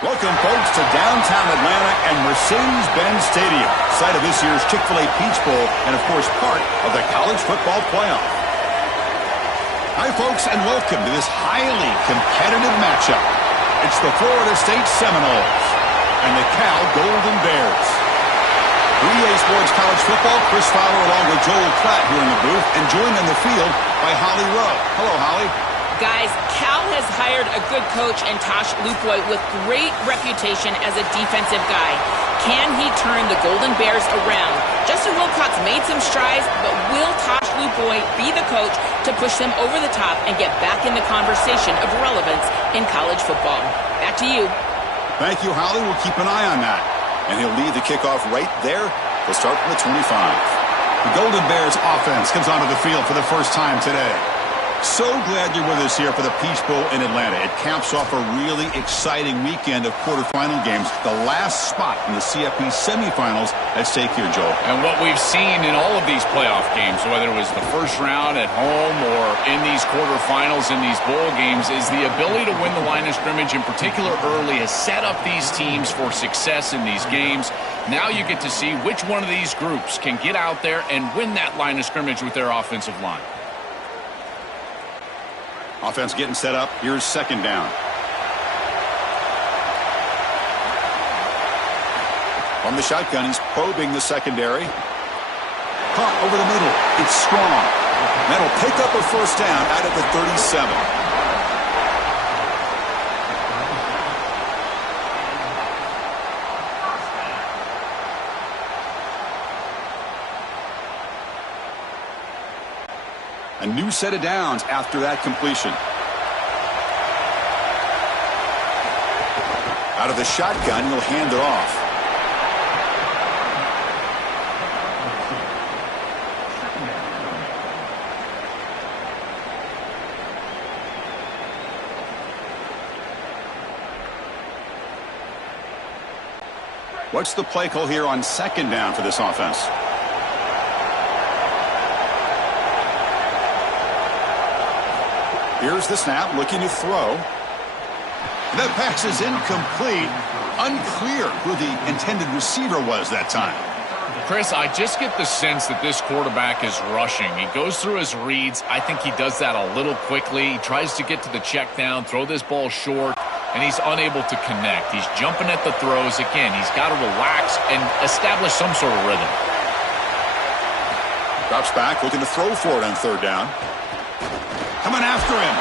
Welcome, folks, to downtown Atlanta and Mercedes-Benz Stadium, site of this year's Chick-fil-A Peach Bowl and, of course, part of the college football playoff. Hi, folks, and welcome to this highly competitive matchup. It's the Florida State Seminoles and the Cal Golden Bears. For EA Sports College Football, Chris Fowler along with Joel Klatt here in the booth, and joined on the field by Holly Rowe. Hello, Holly. Guys, Cal has hired a good coach in Tosh Lupoy with great reputation as a defensive guy. Can he turn the Golden Bears around? Justin Wilcox made some strides, but will Tosh Lupoy be the coach to push them over the top and get back in the conversation of relevance in college football? Back to you. Thank you, Holly. We'll keep an eye on that. And he'll lead the kickoff right there. He'll start from the 25. The Golden Bears offense comes onto the field for the first time today. So glad you're with us here for the Peach Bowl in Atlanta. It caps off a really exciting weekend of quarterfinal games. The last spot in the CFP semifinals at stake here, Joel. And what we've seen in all of these playoff games, whether it was the first round at home or in these quarterfinals in these bowl games, is the ability to win the line of scrimmage, in particular early, has set up these teams for success in these games. Now you get to see which one of these groups can get out there and win that line of scrimmage with their offensive line. Offense getting set up. Here's second down. From the shotgun, he's probing the secondary. Caught over the middle. It's strong. That'll pick up a first down out of the 37. A new set of downs after that completion. Out of the shotgun, he'll hand it off. What's the play call here on second down for this offense? Here's the snap, looking to throw. That pass is incomplete. Unclear who the intended receiver was that time. Chris, I just get the sense that this quarterback is rushing. He goes through his reads. I think he does that a little quickly. He tries to get to the check down, throw this ball short, and he's unable to connect. He's jumping at the throws. Again, he's got to relax and establish some sort of rhythm. Drops back, looking to throw for it on third down. Coming after him.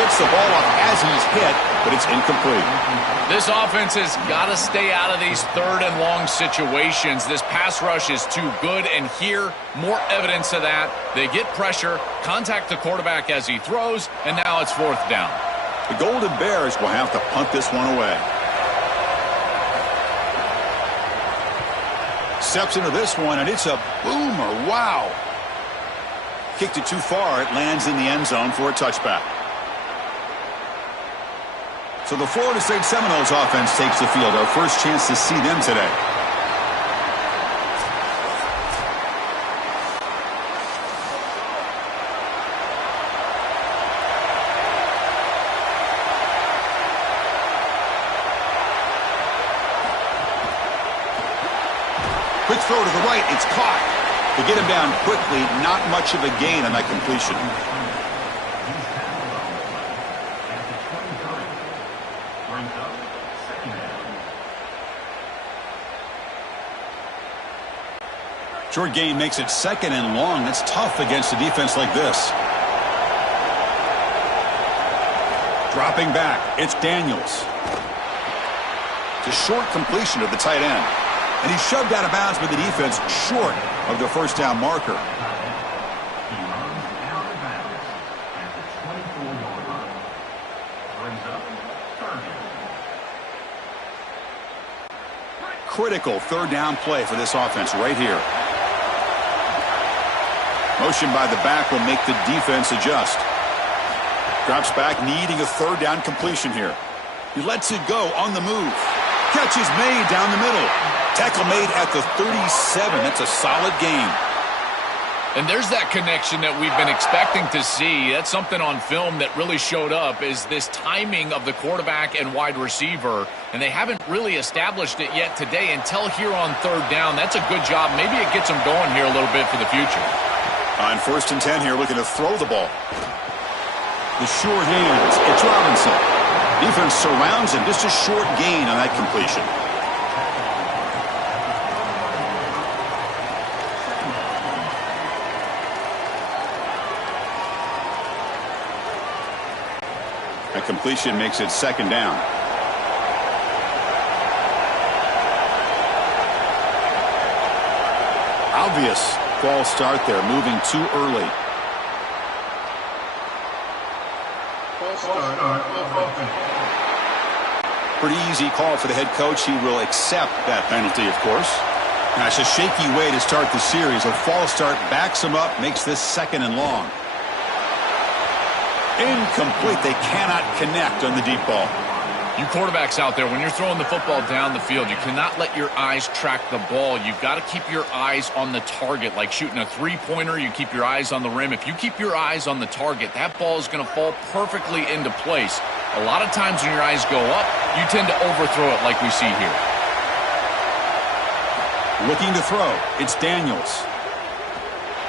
Gets the ball off as he's hit, but it's incomplete. This offense has got to stay out of these third and long situations. This pass rush is too good, and here, more evidence of that. They get pressure, contact the quarterback as he throws, and now it's fourth down. The Golden Bears will have to punt this one away. Steps into this one, and it's a boomer. Wow. Kicked it too far. It lands in the end zone for a touchback. So the Florida State Seminoles offense takes the field. Our first chance to see them today. Quick throw to the right. It's caught. To get him down quickly, not much of a gain on that completion. Short gain makes it second and long. That's tough against a defense like this. Dropping back, it's Daniels. It's a short completion of the tight end. And he's shoved out of bounds by the defense short of the first down marker. Critical third down play for this offense right here. Motion by the back will make the defense adjust. Drops back, needing a third down completion here. He lets it go on the move. Catch is made down the middle. Tackle made at the 37. That's a solid gain. And there's that connection that we've been expecting to see. That's something on film that really showed up, is this timing of the quarterback and wide receiver. And they haven't really established it yet today until here on third down. That's a good job. Maybe it gets them going here a little bit for the future. On 1st and 10 here, looking to throw the ball. The short hands. It's Robinson. Defense surrounds him. Just a short gain on that completion. That completion makes it 2nd down. Obvious false start there, moving too early. Pretty easy call for the head coach. He will accept that penalty, of course. Now, it's a shaky way to start the series. A false start backs him up, makes this 2nd and long. Incomplete. They cannot connect on the deep ball. You quarterbacks out there, when you're throwing the football down the field, you cannot let your eyes track the ball. You've got to keep your eyes on the target. Like shooting a three-pointer, you keep your eyes on the rim. If you keep your eyes on the target, that ball is going to fall perfectly into place. A lot of times when your eyes go up, you tend to overthrow it like we see here. Looking to throw. It's Daniels.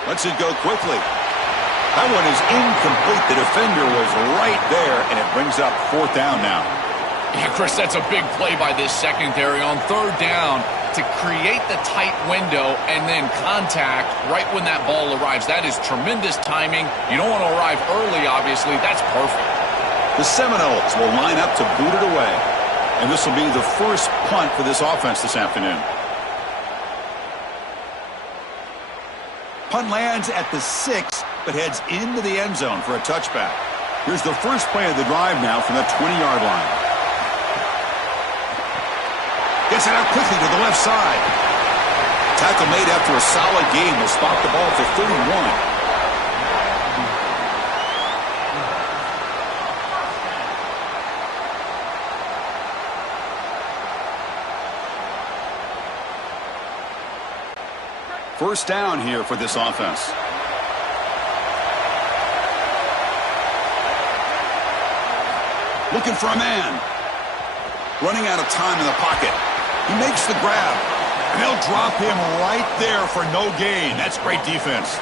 Lets it go quickly. That one is incomplete. The defender was right there, and it brings up 4th down now. Yeah, Chris, that's a big play by this secondary on 3rd down to create the tight window and then contact right when that ball arrives. That is tremendous timing. You don't want to arrive early, obviously. That's perfect. The Seminoles will line up to boot it away. And this will be the first punt for this offense this afternoon. Punt lands at the 6, but heads into the end zone for a touchback. Here's the first play of the drive now from the 20-yard line. Gets it out quickly to the left side. Tackle made after a solid gain. Will spot the ball for 31. First down here for this offense. Looking for a man. Running out of time in the pocket. He makes the grab. And they'll drop him right there for no gain. That's great defense.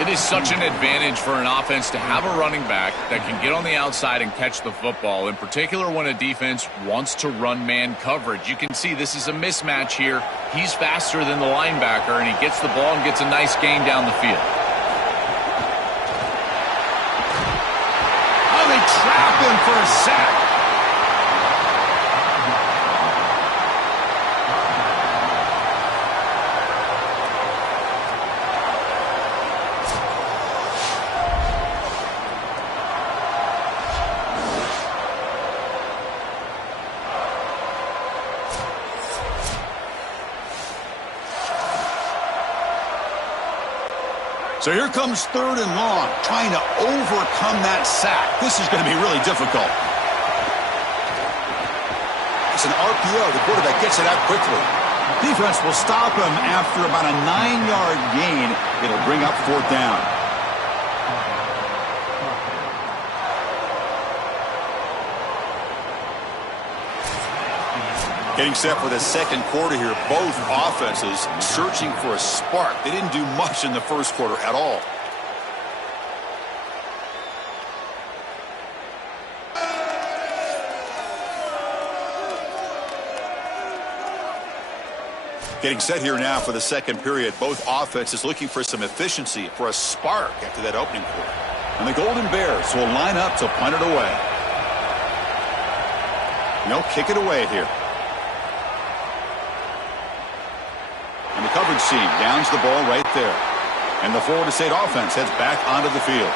It is such an advantage for an offense to have a running back that can get on the outside and catch the football, in particular when a defense wants to run man coverage. You can see this is a mismatch here. He's faster than the linebacker, and he gets the ball and gets a nice gain down the field. Oh, they trap him for a sack. So here comes 3rd and long, trying to overcome that sack. This is going to be really difficult. It's an RPO. The quarterback gets it out quickly. Defense will stop him after about a 9-yard gain. It'll bring up 4th down. Getting set for the 2nd quarter here. Both offenses searching for a spark. They didn't do much in the 1st quarter at all. Getting set here now for the 2nd period. Both offenses looking for some efficiency, for a spark after that opening quarter. And the Golden Bears will line up to punt it away. They'll kick it away here. And the coverage team downs the ball right there. And the Florida State offense heads back onto the field.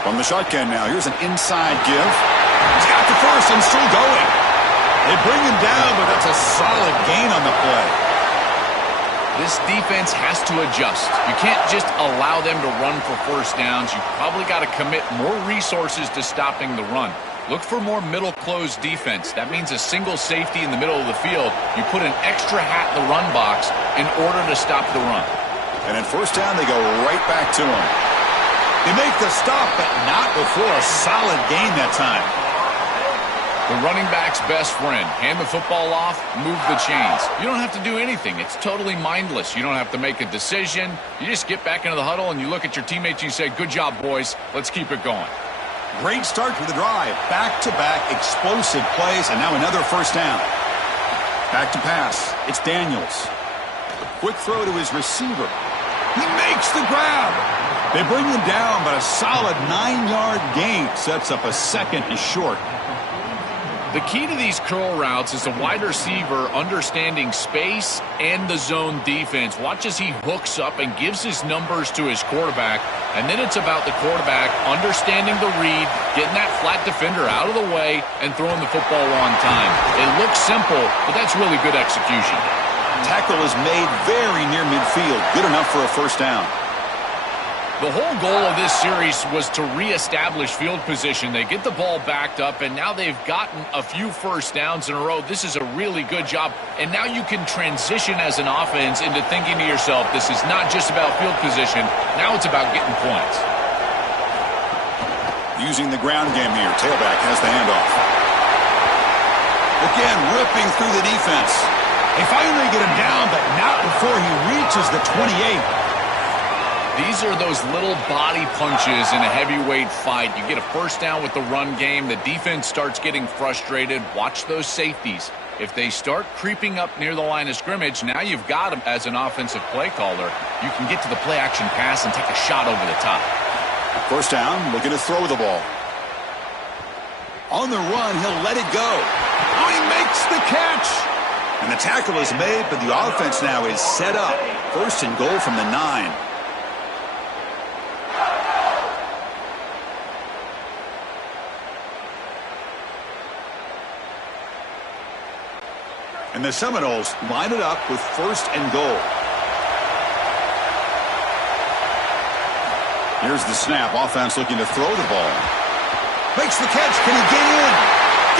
From the shotgun now, here's an inside give. He's got the first and still going. They bring him down, but that's a solid gain on the play. This defense has to adjust. You can't just allow them to run for first downs. You've probably got to commit more resources to stopping the run. Look for more middle closed defense. That means a single safety in the middle of the field. You put an extra hat in the run box in order to stop the run. And at first down, they go right back to him. They make the stop, but not before a solid gain that time. The running back's best friend. Hand the football off, move the chains. You don't have to do anything. It's totally mindless. You don't have to make a decision. You just get back into the huddle and you look at your teammates and you say, good job, boys. Let's keep it going. Great start to the drive. Back-to-back explosive plays, and now another first down. Back to pass. It's Daniels. Quick throw to his receiver. He makes the grab. They bring him down, but a solid 9-yard gain sets up a second and short. The key to these curl routes is the wide receiver understanding space and the zone defense. Watch as he hooks up and gives his numbers to his quarterback. And then it's about the quarterback understanding the read, getting that flat defender out of the way, and throwing the football on time. It looks simple, but that's really good execution. Tackle is made very near midfield. Good enough for a first down. The whole goal of this series was to reestablish field position. They get the ball backed up, and now they've gotten a few first downs in a row. This is a really good job. And now you can transition as an offense into thinking to yourself, this is not just about field position. Now it's about getting points. Using the ground game here. Tailback has the handoff. Again, ripping through the defense. They finally get him down, but not before he reaches the 28. These are those little body punches in a heavyweight fight. You get a first down with the run game. The defense starts getting frustrated. Watch those safeties. If they start creeping up near the line of scrimmage, now you've got them as an offensive play caller. You can get to the play-action pass and take a shot over the top. First down, looking to throw the ball. On the run, he'll let it go. Oh, he makes the catch. And the tackle is made, but the offense now is set up. First and goal from the 9. And the Seminoles line it up with first and goal. Here's the snap. Offense looking to throw the ball. Makes the catch. Can he get in?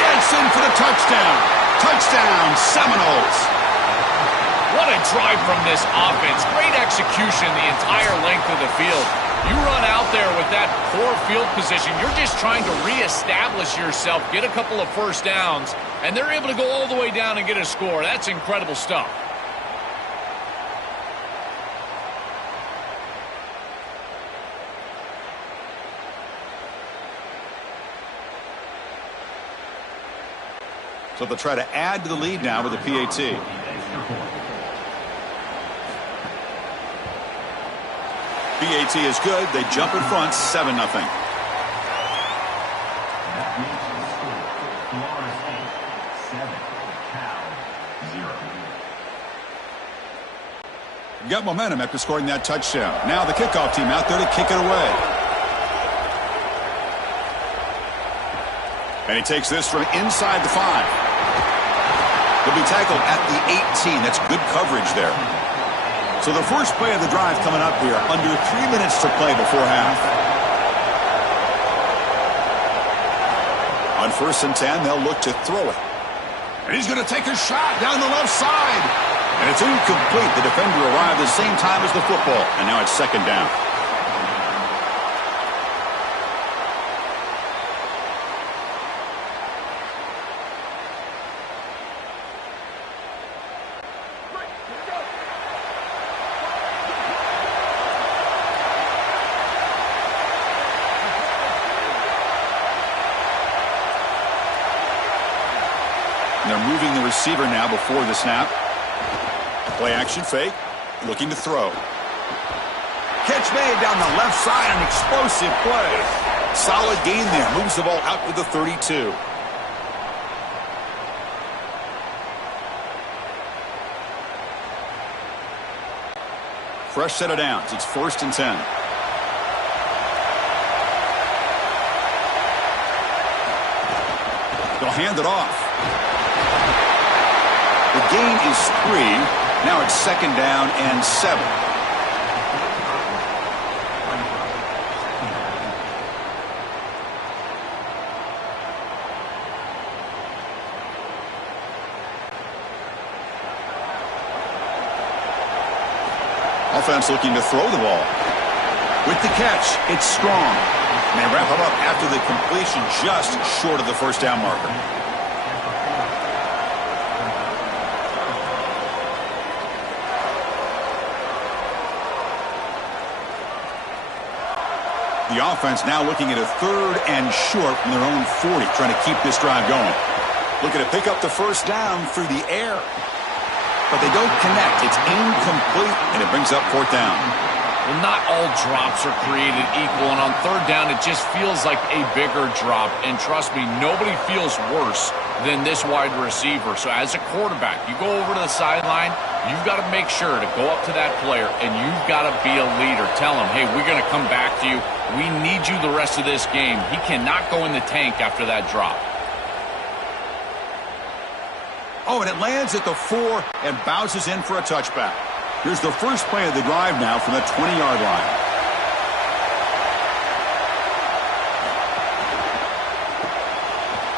Gets in for the touchdown. Touchdown, Seminoles. What a drive from this offense. Great execution the entire length of the field. You run out there with that poor field position. You're just trying to reestablish yourself, get a couple of first downs, and they're able to go all the way down and get a score. That's incredible stuff. So they'll try to add to the lead now with the PAT. PAT is good. They jump in front, 7-0. Got momentum after scoring that touchdown. Now the kickoff team out there to kick it away. And he takes this from inside the 5. He'll be tackled at the 18. That's good coverage there. So the first play of the drive coming up here, under 3 minutes to play before half. On first and 10, they'll look to throw it. And he's going to take a shot down the left side. And it's incomplete. The defender arrived at the same time as the football. And now it's second down. They're moving the receiver now before the snap. Play action fake. Looking to throw. Catch made down the left side. An explosive play. Solid gain there. Moves the ball out to the 32. Fresh set of downs. It's first and 10. They'll hand it off. The gain is 3. Now it's second down and 7. offense looking to throw the ball. With the catch, it's Strong. And they wrap him up after the completion just short of the first down marker. The offense now looking at a 3rd and short from their own 40, trying to keep this drive going. Looking to pick up the first down through the air. But they don't connect. It's incomplete, and it brings up 4th down. Well, not all drops are created equal, and on 3rd down, it just feels like a bigger drop. And trust me, nobody feels worse than this wide receiver. So as a quarterback, you go over to the sideline, you've got to make sure to go up to that player, and you've got to be a leader. Tell him, hey, we're going to come back to you. We need you the rest of this game. He cannot go in the tank after that drop. Oh, and it lands at the 4 and bounces in for a touchback. Here's the first play of the drive now from the 20-yard line.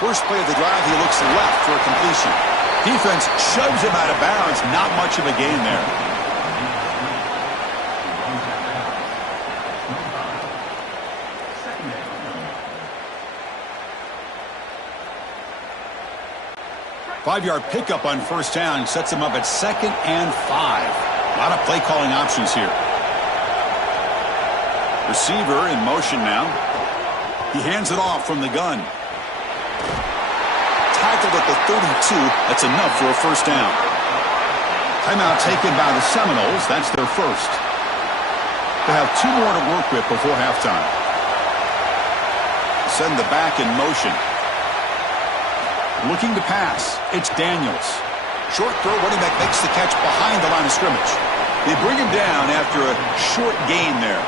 First play of the drive, he looks left for a completion. Defense shoves him out of bounds. Not much of a gain there. Five-yard pickup on first down sets him up at 2nd and 5. A lot of play calling options here. Receiver in motion now. He hands it off from the gun. Tackled at the 32. That's enough for a first down. Timeout taken by the Seminoles. That's their first. They have 2 more to work with before halftime. Send the back in motion. Looking to pass. It's Daniels. Short throw, running back makes the catch behind the line of scrimmage. They bring him down after a short gain there.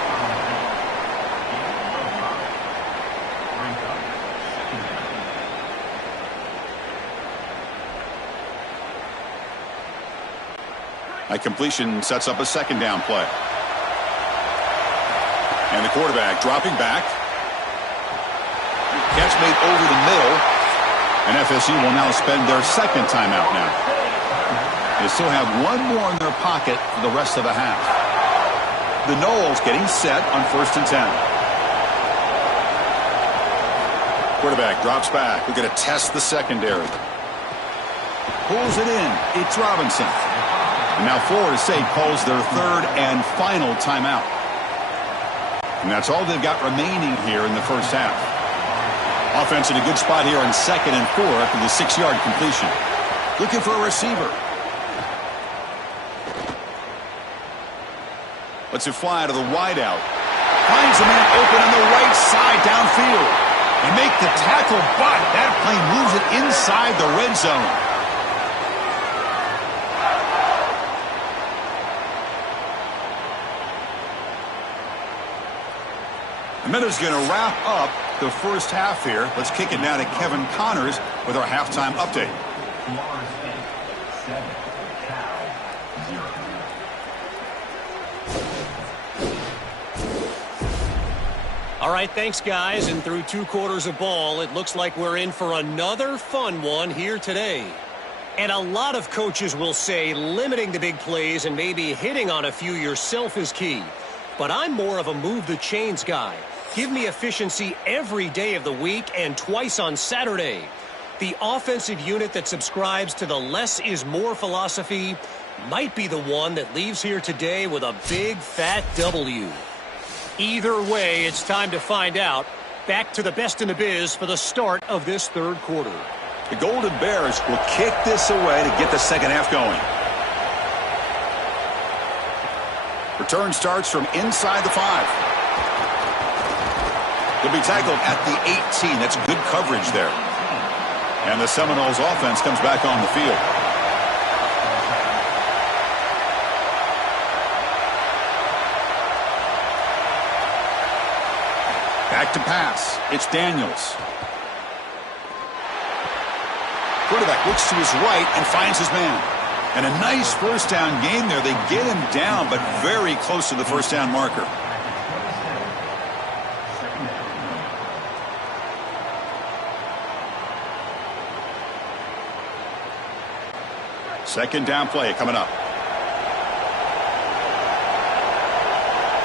A completion sets up a 2nd down play. And the quarterback dropping back. Catch made over the middle. And FSU will now spend their 2nd timeout now. They still have 1 more in their pocket for the rest of the half. The Noles getting set on 1st and 10. Quarterback drops back. We're going to test the secondary. Pulls it in. It's Robinson. And now Florida State calls their 3rd and final timeout. And that's all they've got remaining here in the first half. Offense in a good spot here on 2nd and 4 after the 6-yard completion. Looking for a receiver. Lets it fly to the wideout. Finds a man open on the right side downfield. They make the tackle, but that plane moves it inside the red zone. The minute's going to wrap up the first half here. Let's kick it now to Kevin Connors with our halftime update. All right, thanks, guys. And through 2 quarters of ball, it looks like we're in for another fun one here today. And a lot of coaches will say limiting the big plays and maybe hitting on a few yourself is key. But I'm more of a move the chains guy. Give me efficiency every day of the week and twice on Saturday. The offensive unit that subscribes to the less is more philosophy might be the one that leaves here today with a big fat W. Either way, it's time to find out. Back to the best in the biz for the start of this 3rd quarter. The Golden Bears will kick this away to get the second half going. Return starts from inside the 5. He'll be tackled at the 18. That's good coverage there. And the Seminoles offense comes back on the field. Back to pass. It's Daniels. Quarterback looks to his right and finds his man. And a nice first down gain there. They get him down, but very close to the first down marker. Second down play coming up.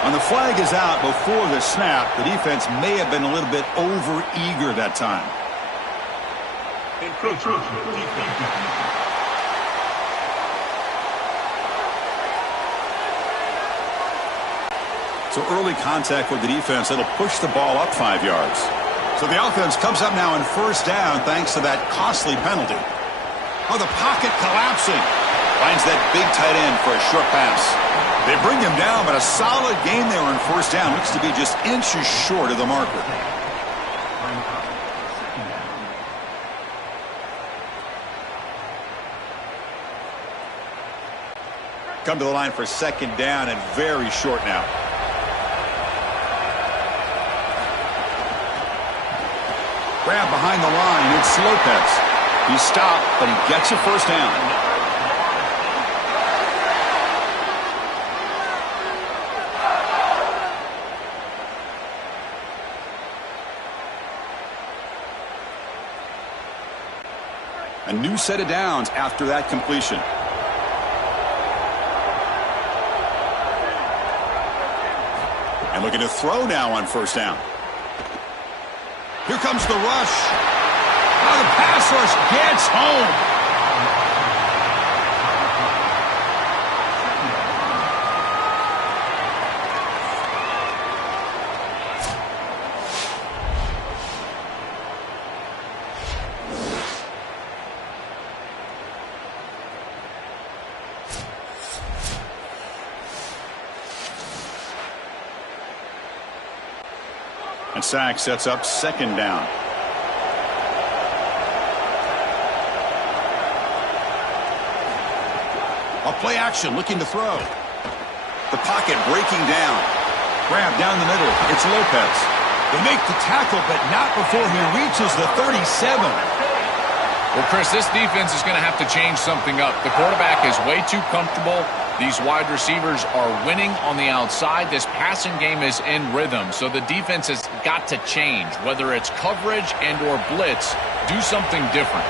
On the flag is out before the snap. The defense may have been a little bit over-eager that time. So early contact with the defense, that'll push the ball up 5 yards. So the offense comes up now in first down thanks to that costly penalty. Oh, the pocket collapsing. Finds that big tight end for a short pass. They bring him down, but a solid gain there in first down. Looks to be just inches short of the marker. Come to the line for second down and very short now. Grab behind the line. It's Lopez. He's stopped, but he gets a first down. A new set of downs after that completion. And looking to throw now on first down. Here comes the rush. Now the pass rush gets home. And sack sets up second down. A play action looking to throw. The pocket breaking down. Grab down the middle. It's Lopez. They make the tackle, but not before he reaches the 37. Well, Chris, this defense is going to have to change something up. The quarterback is way too comfortable. These wide receivers are winning on the outside. This passing game is in rhythm, so the defense has got to change. Whether it's coverage and or blitz, do something different.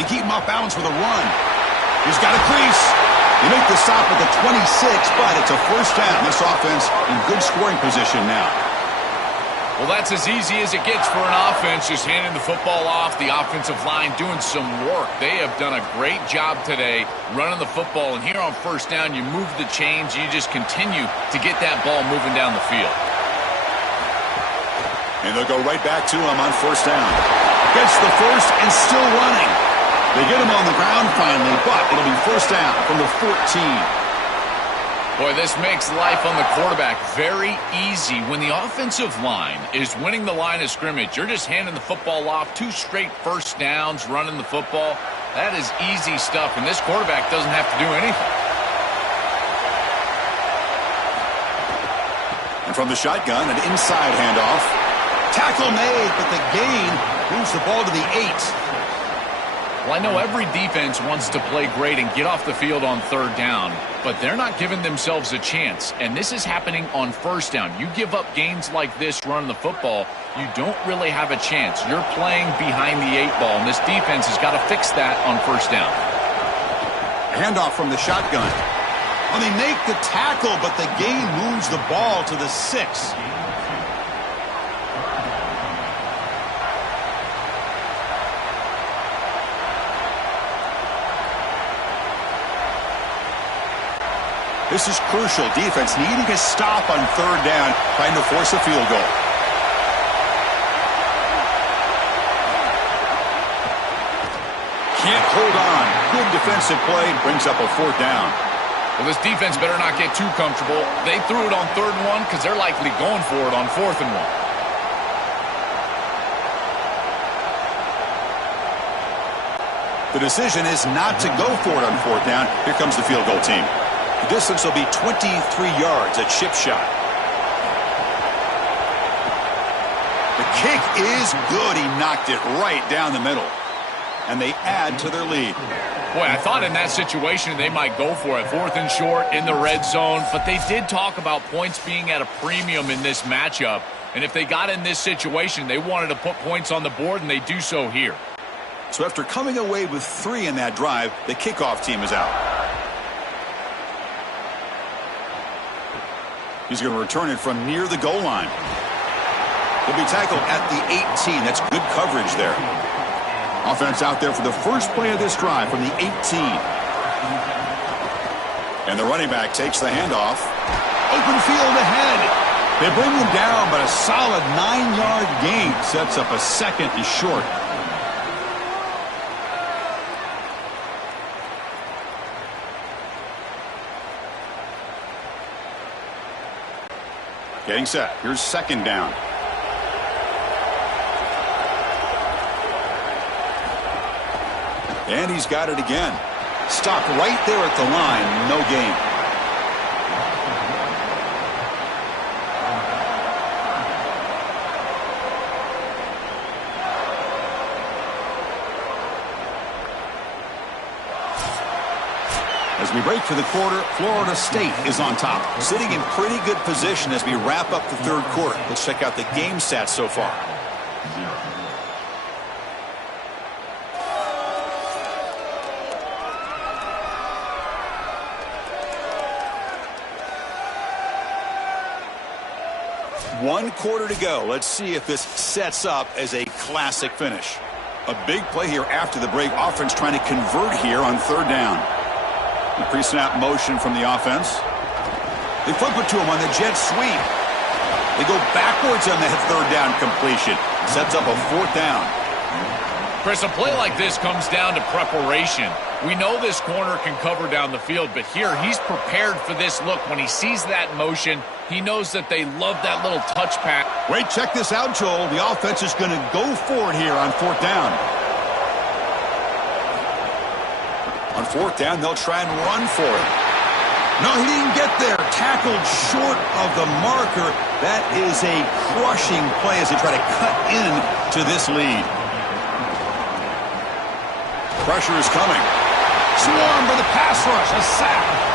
They keep him off balance with a run. He's got a crease. They make the stop at the 26, but it's a first down. This offense in good scoring position now. Well, that's as easy as it gets for an offense, just handing the football off. The offensive line doing some work. They have done a great job today running the football. And here on first down, you move the chains. You just continue to get that ball moving down the field. And they'll go right back to him on first down. Gets the first and still running. They get him on the ground finally, but it'll be first down from the 14. Boy, this makes life on the quarterback very easy. When the offensive line is winning the line of scrimmage, you're just handing the football off. 2 straight first downs, running the football. That is easy stuff, and this quarterback doesn't have to do anything. And from the shotgun, an inside handoff. Tackle made, but the gain moves the ball to the 8. Well, I know every defense wants to play great and get off the field on third down, but they're not giving themselves a chance, and this is happening on first down. You give up gains like this running the football, you don't really have a chance. You're playing behind the 8 ball, and this defense has got to fix that on first down. A handoff from the shotgun. Well, they make the tackle, but the gain moves the ball to the 6. This is crucial. Defense needing a stop on third down, trying to force a field goal. Can't hold on. Good defensive play, brings up a fourth down. Well, this defense better not get too comfortable. They threw it on 3rd and 1 because they're likely going for it on 4th and 1. The decision is not to go for it on 4th down. Here comes the field goal team. The distance will be 23 yards at chip shot. The kick is good. He knocked it right down the middle. And they add to their lead. Boy, I thought in that situation they might go for it. 4th and short in the red zone. But they did talk about points being at a premium in this matchup. And if they got in this situation, they wanted to put points on the board, and they do so here. So after coming away with 3 in that drive, the kickoff team is out. He's going to return it from near the goal line. He'll be tackled at the 18. That's good coverage there. Offense out there for the first play of this drive from the 18. And the running back takes the handoff. Open field ahead. They bring him down, but a solid 9-yard gain sets up a second and short. Getting set. Here's second down. And he's got it again. Stopped right there at the line. No gain. As we break for the quarter, Florida State is on top, sitting in pretty good position as we wrap up the third quarter. Let's check out the game stats so far. One quarter to go. Let's see if this sets up as a classic finish. A big play here after the break. Offense trying to convert here on third down. The pre-snap motion from the offense. They flip it to him on the jet sweep. They go backwards on that third down completion. Sets up a fourth down. Chris, a play like this comes down to preparation. We know this corner can cover down the field, but here he's prepared for this look. When he sees that motion, he knows that they love that little touch pass. Wait, check this out, Joel. The offense is going to go for it here on fourth down. On fourth down, they'll try and run for it. No, he didn't get there. Tackled short of the marker. That is a crushing play as they try to cut in to this lead. Pressure is coming. Swarm for the pass rush. A sack.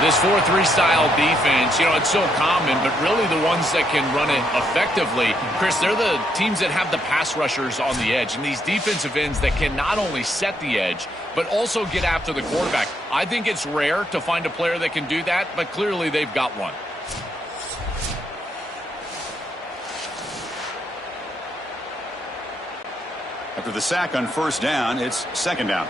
This 4-3 style defense, you know, it's so common, but really the ones that can run it effectively, Chris, they're the teams that have the pass rushers on the edge, and these defensive ends that can not only set the edge, but also get after the quarterback. I think it's rare to find a player that can do that, but clearly they've got one. After the sack on first down, it's second down.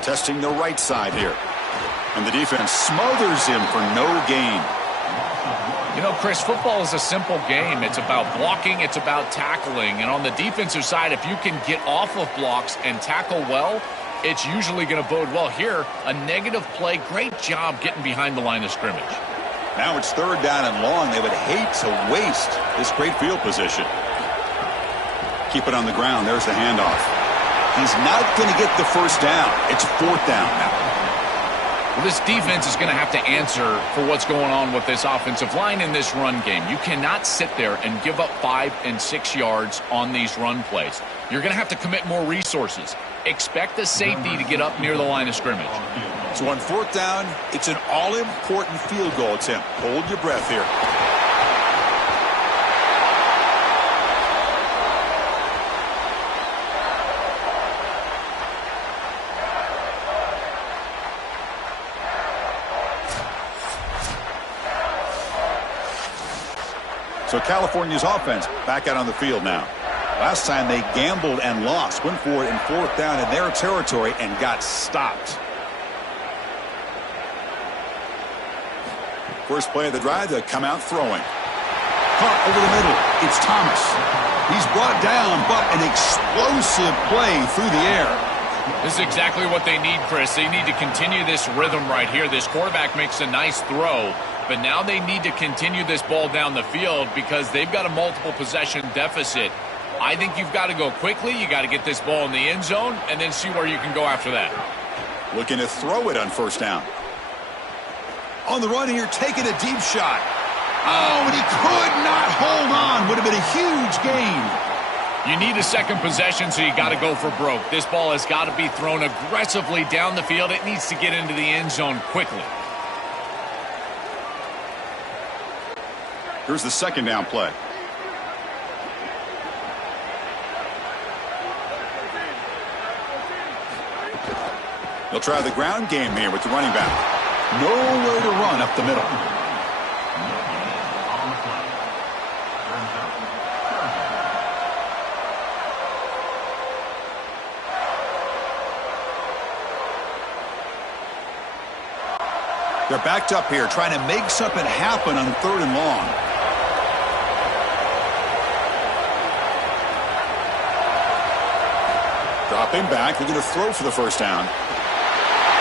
Testing the right side here. And the defense smothers him for no gain. You know, Chris, football is a simple game. It's about blocking. It's about tackling. And on the defensive side, if you can get off of blocks and tackle well, it's usually going to bode well. Here, a negative play. Great job getting behind the line of scrimmage. Now it's third down and long. They would hate to waste this great field position. Keep it on the ground. There's the handoff. He's not going to get the first down. It's fourth down now. Well, this defense is going to have to answer for what's going on with this offensive line in this run game. You cannot sit there and give up 5 and 6 yards on these run plays. You're going to have to commit more resources. Expect the safety to get up near the line of scrimmage. So on fourth down, it's an all-important field goal attempt. Hold your breath here. So California's offense back out on the field now. Last time they gambled and lost. Went for it in fourth down in their territory and got stopped. First play of the drive, they come out throwing. Caught over the middle. It's Thomas. He's brought down, but an explosive play through the air. This is exactly what they need, Chris. They need to continue this rhythm right here. This quarterback makes a nice throw, but now they need to continue this ball down the field because they've got a multiple possession deficit. I think you've got to go quickly. You got to get this ball in the end zone and then see where you can go after that. Looking to throw it on first down. On the run here, taking a deep shot. Oh, and he could not hold on. Would have been a huge gain. You need a second possession, so you got to go for broke. This ball has got to be thrown aggressively down the field. It needs to get into the end zone quickly. Here's the second down play. He'll try the ground game here with the running back. Nowhere to run up the middle. They're backed up here, trying to make something happen on 3rd and long. Dropping back, they're going to throw for the first down.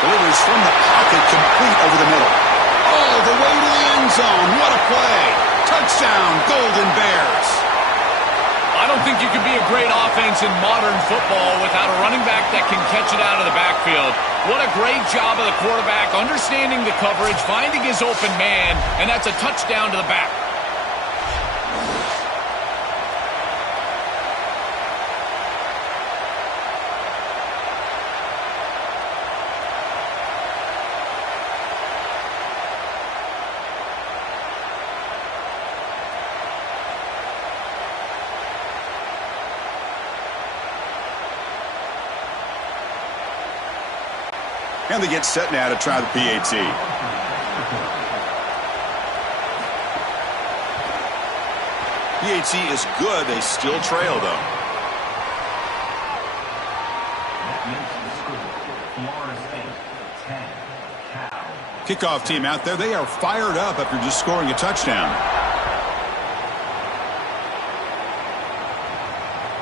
Delivers from the pocket, complete over the middle. All the way to the end zone. What a play. Touchdown, Golden Bears. I don't think you can be a great offense in modern football without a running back that can catch it out of the backfield. What a great job of the quarterback, understanding the coverage, finding his open man, and that's a touchdown to the back. And they get set now to try the PAT. PAT is good. They still trail, though. Kickoff team out there. They are fired up after just scoring a touchdown.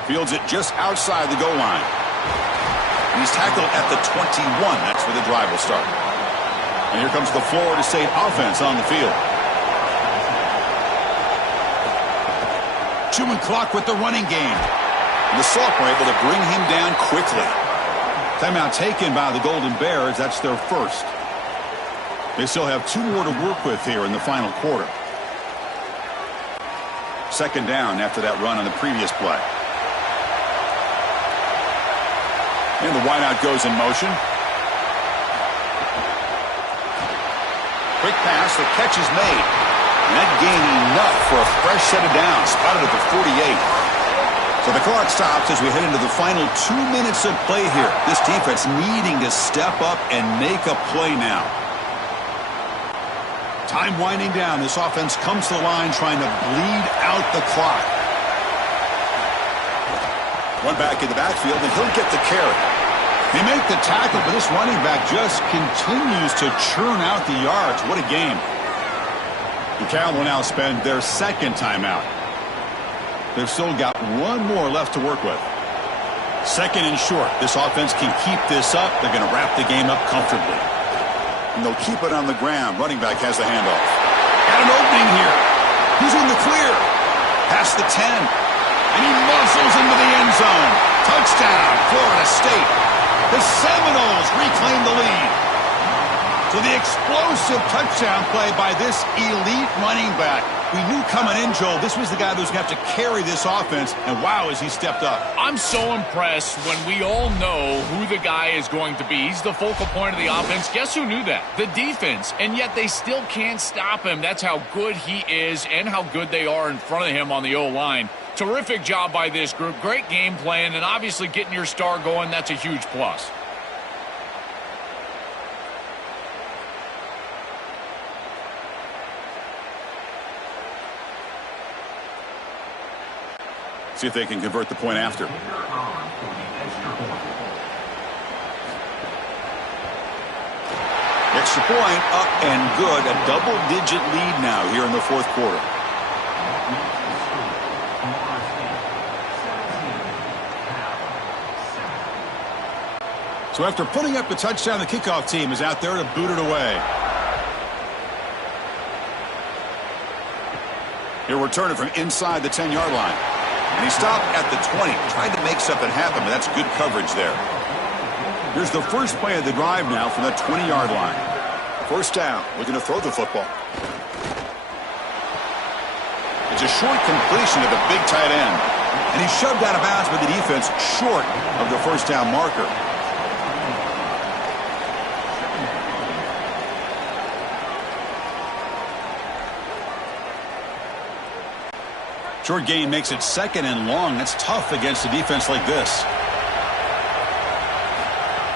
Fields it just outside the goal line. He's tackled at the 21. That's where the drive will start. And here comes the Florida State offense on the field. Chewing clock with the running game. And the Sauk were able to bring him down quickly. Timeout taken by the Golden Bears. That's their first. They still have 2 more to work with here in the final quarter. 2nd down after that run on the previous play. And the wideout goes in motion. Quick pass, the catch is made. And that gained enough for a fresh set of downs. Spotted at the 48. So the clock stops as we head into the final 2 minutes of play here. This defense needing to step up and make a play now. Time winding down. This offense comes to the line trying to bleed out the clock. One back in the backfield, and he'll get the carry. They make the tackle, but this running back just continues to churn out the yards. What a game. The Cal will now spend their 2nd timeout. They've still got 1 more left to work with. 2nd and short. This offense can keep this up. They're going to wrap the game up comfortably. And they'll keep it on the ground. Running back has the handoff. Got an opening here. Who's in the clear? Past the 10. And he muscles into the end zone. Touchdown, Florida State. The Seminoles reclaim the lead. So the explosive touchdown play by this elite running back. We knew coming in, Joel, this was the guy who's going to have to carry this offense. And wow, has he stepped up. I'm so impressed when we all know who the guy is going to be. He's the focal point of the offense. Guess who knew that? The defense. And yet they still can't stop him. That's how good he is and how good they are in front of him on the O-line. Terrific job by this group. Great game plan, and obviously getting your star going, that's a huge plus. See if they can convert the point after. Extra point up and good. A double-digit lead now here in the 4th quarter. So after putting up the touchdown, the kickoff team is out there to boot it away. He'll return it from inside the 10-yard line. And he stopped at the 20. Tried to make something happen, but that's good coverage there. Here's the first play of the drive now from that 20-yard line. First down. Looking to throw the football. It's a short completion to the big tight end. And he's shoved out of bounds by the defense short of the first down marker. Short gain makes it 2nd and long. That's tough against a defense like this.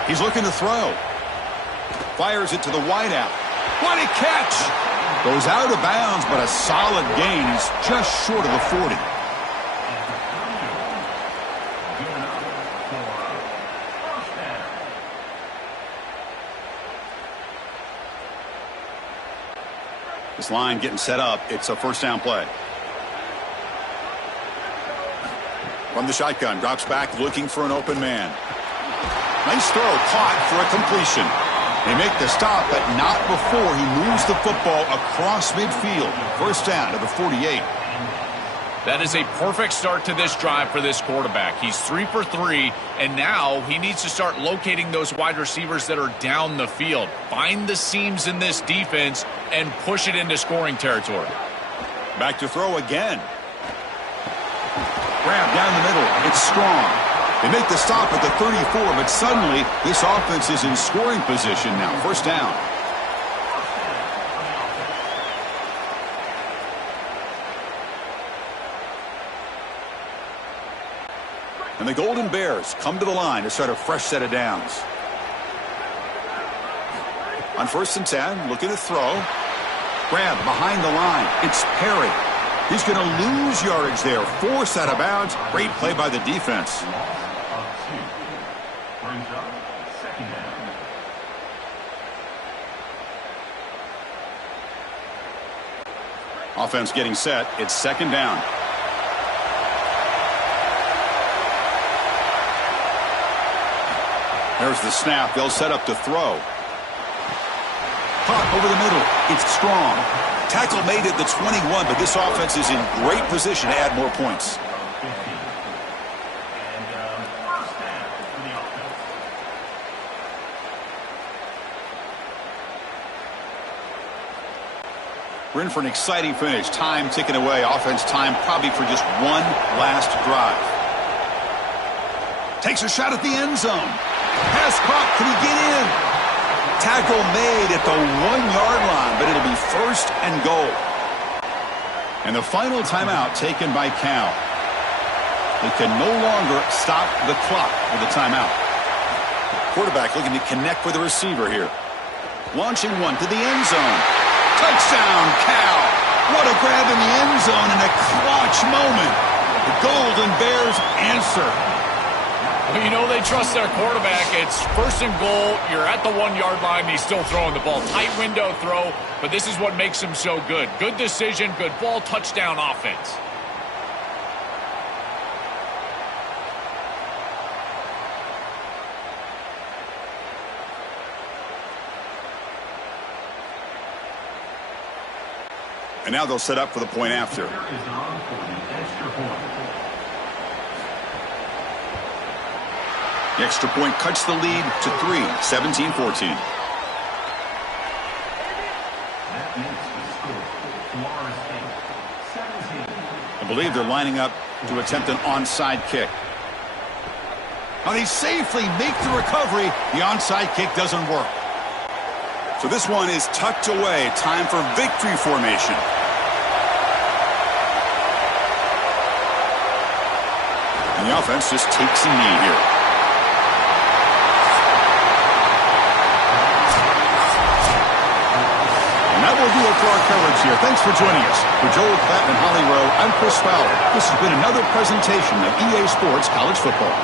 He's looking to throw. Fires it to the wideout. What a catch! Goes out of bounds, but a solid gain. He's just short of the 40. This line getting set up. It's a first down play. From the shotgun, drops back looking for an open man. Nice throw, caught for a completion. They make the stop, but not before he moves the football across midfield. First down to the 48. That is a perfect start to this drive for this quarterback. He's 3 for 3, and now he needs to start locating those wide receivers that are down the field. Find the seams in this defense and push it into scoring territory. Back to throw again. Grab down the middle. It's strong. They make the stop at the 34, but suddenly this offense is in scoring position now. First down. And the Golden Bears come to the line to start a fresh set of downs. On 1st and 10, looking to throw. Grab behind the line. It's Perry. He's going to lose yardage there. Forced out of bounds. Great play by the defense. Offense getting set. It's 2nd down. There's the snap. They'll set up to throw. Caught over the middle. It's strong. Tackle made at the 21, but this offense is in great position to add more points. We're in for an exciting finish. Time ticking away. Offense time probably for just one last drive. Takes a shot at the end zone. Pass caught. Can he get in? Tackle made at the 1-yard line, but it'll be 1st and goal. And the final timeout taken by Cal. They can no longer stop the clock with a timeout. Quarterback looking to connect with the receiver here. Launching one to the end zone. Touchdown, Cal. What a grab in the end zone in a clutch moment. The Golden Bears answer. You know they trust their quarterback. It's 1st and goal. You're at the 1-yard line. He's still throwing the ball. Tight window throw, but this is what makes him so good. Good decision, good ball, touchdown offense. And now they'll set up for the point after. The extra point cuts the lead to 3, 17-14. I believe they're lining up to attempt an onside kick. Now they safely make the recovery. The onside kick doesn't work. So this one is tucked away. Time for victory formation. And the offense just takes a knee here. And that will do it for our coverage here. Thanks for joining us. For Joel Klatt and Holly Rowe, I'm Chris Fowler. This has been another presentation of EA Sports College Football.